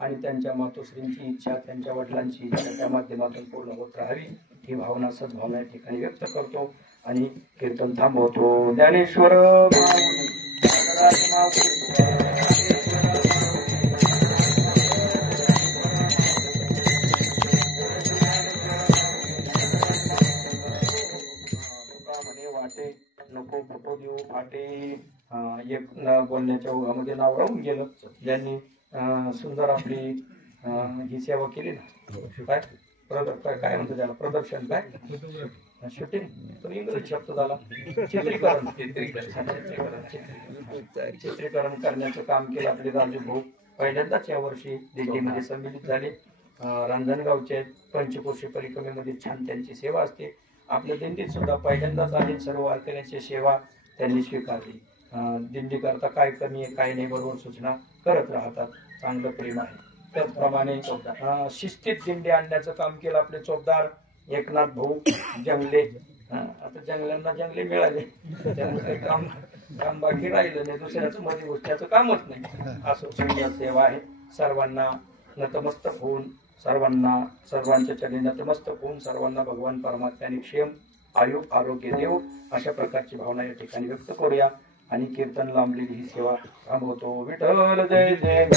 आणि त्यांच्या मातोश्रींची इच्छा, त्यांच्या वडिलांची इच्छा त्या माध्यमातून पूर्ण होत राहावी ही भावना सद्भावना या ठिकाणी व्यक्त करतो आणि कीर्तन थांबवतो. ज्ञानेश्वर वाटे नको फोटो देऊ फाटे. एक बोलण्याच्या ओघामध्ये नाव राहून गेलं. ज्यांनी सुंदर आपली ही सेवा केली ना, काय म्हणतो त्याला, प्रदर्शन काय शूटिंग, तो इंग्रजी शब्द झाला, चित्रीकरण करण्याचं काम केलं आपले राजू भाऊ. पहिल्यांदाच या वर्षी दिल्लीमध्ये संमिलित झाले. रांजणगावचे पंचकोशी परिक्रमेमध्ये छान त्यांची सेवा असते. आपल्या दिंडीत सुद्धा पहिल्यांदाच आले. सर्व वारकऱ्यांची सेवा त्यांनी स्वीकारली. दिंडी करता काय कमी आहे काय नाही बरोबर सूचना करत राहतात. चांगलं प्रेम आहे. त्याचप्रमाणे शिस्तीत दिंडी आणण्याचं काम केलं आपले चोपदार एकनाथ भाऊ जंगले. आता जंगल्यांना जंगले मिळाले, त्यामुळे काम बाकी राहिलं नाही. दुसऱ्याचं मध्ये गोष्टीचं कामच नाही. असं सुंदर सेवा आहे. सर्वांना नतमस्तक होऊन, सर्वांच्या चरणी नतमस्तक होऊन सर्वांना भगवान परमात्म्याने क्षेम आयु आरोग्य देव अशा प्रकारची भावना या ठिकाणी व्यक्त करूया आणि कीर्तन लांबलेली ही सेवा थांबवतो. विठ्ठल जय जय.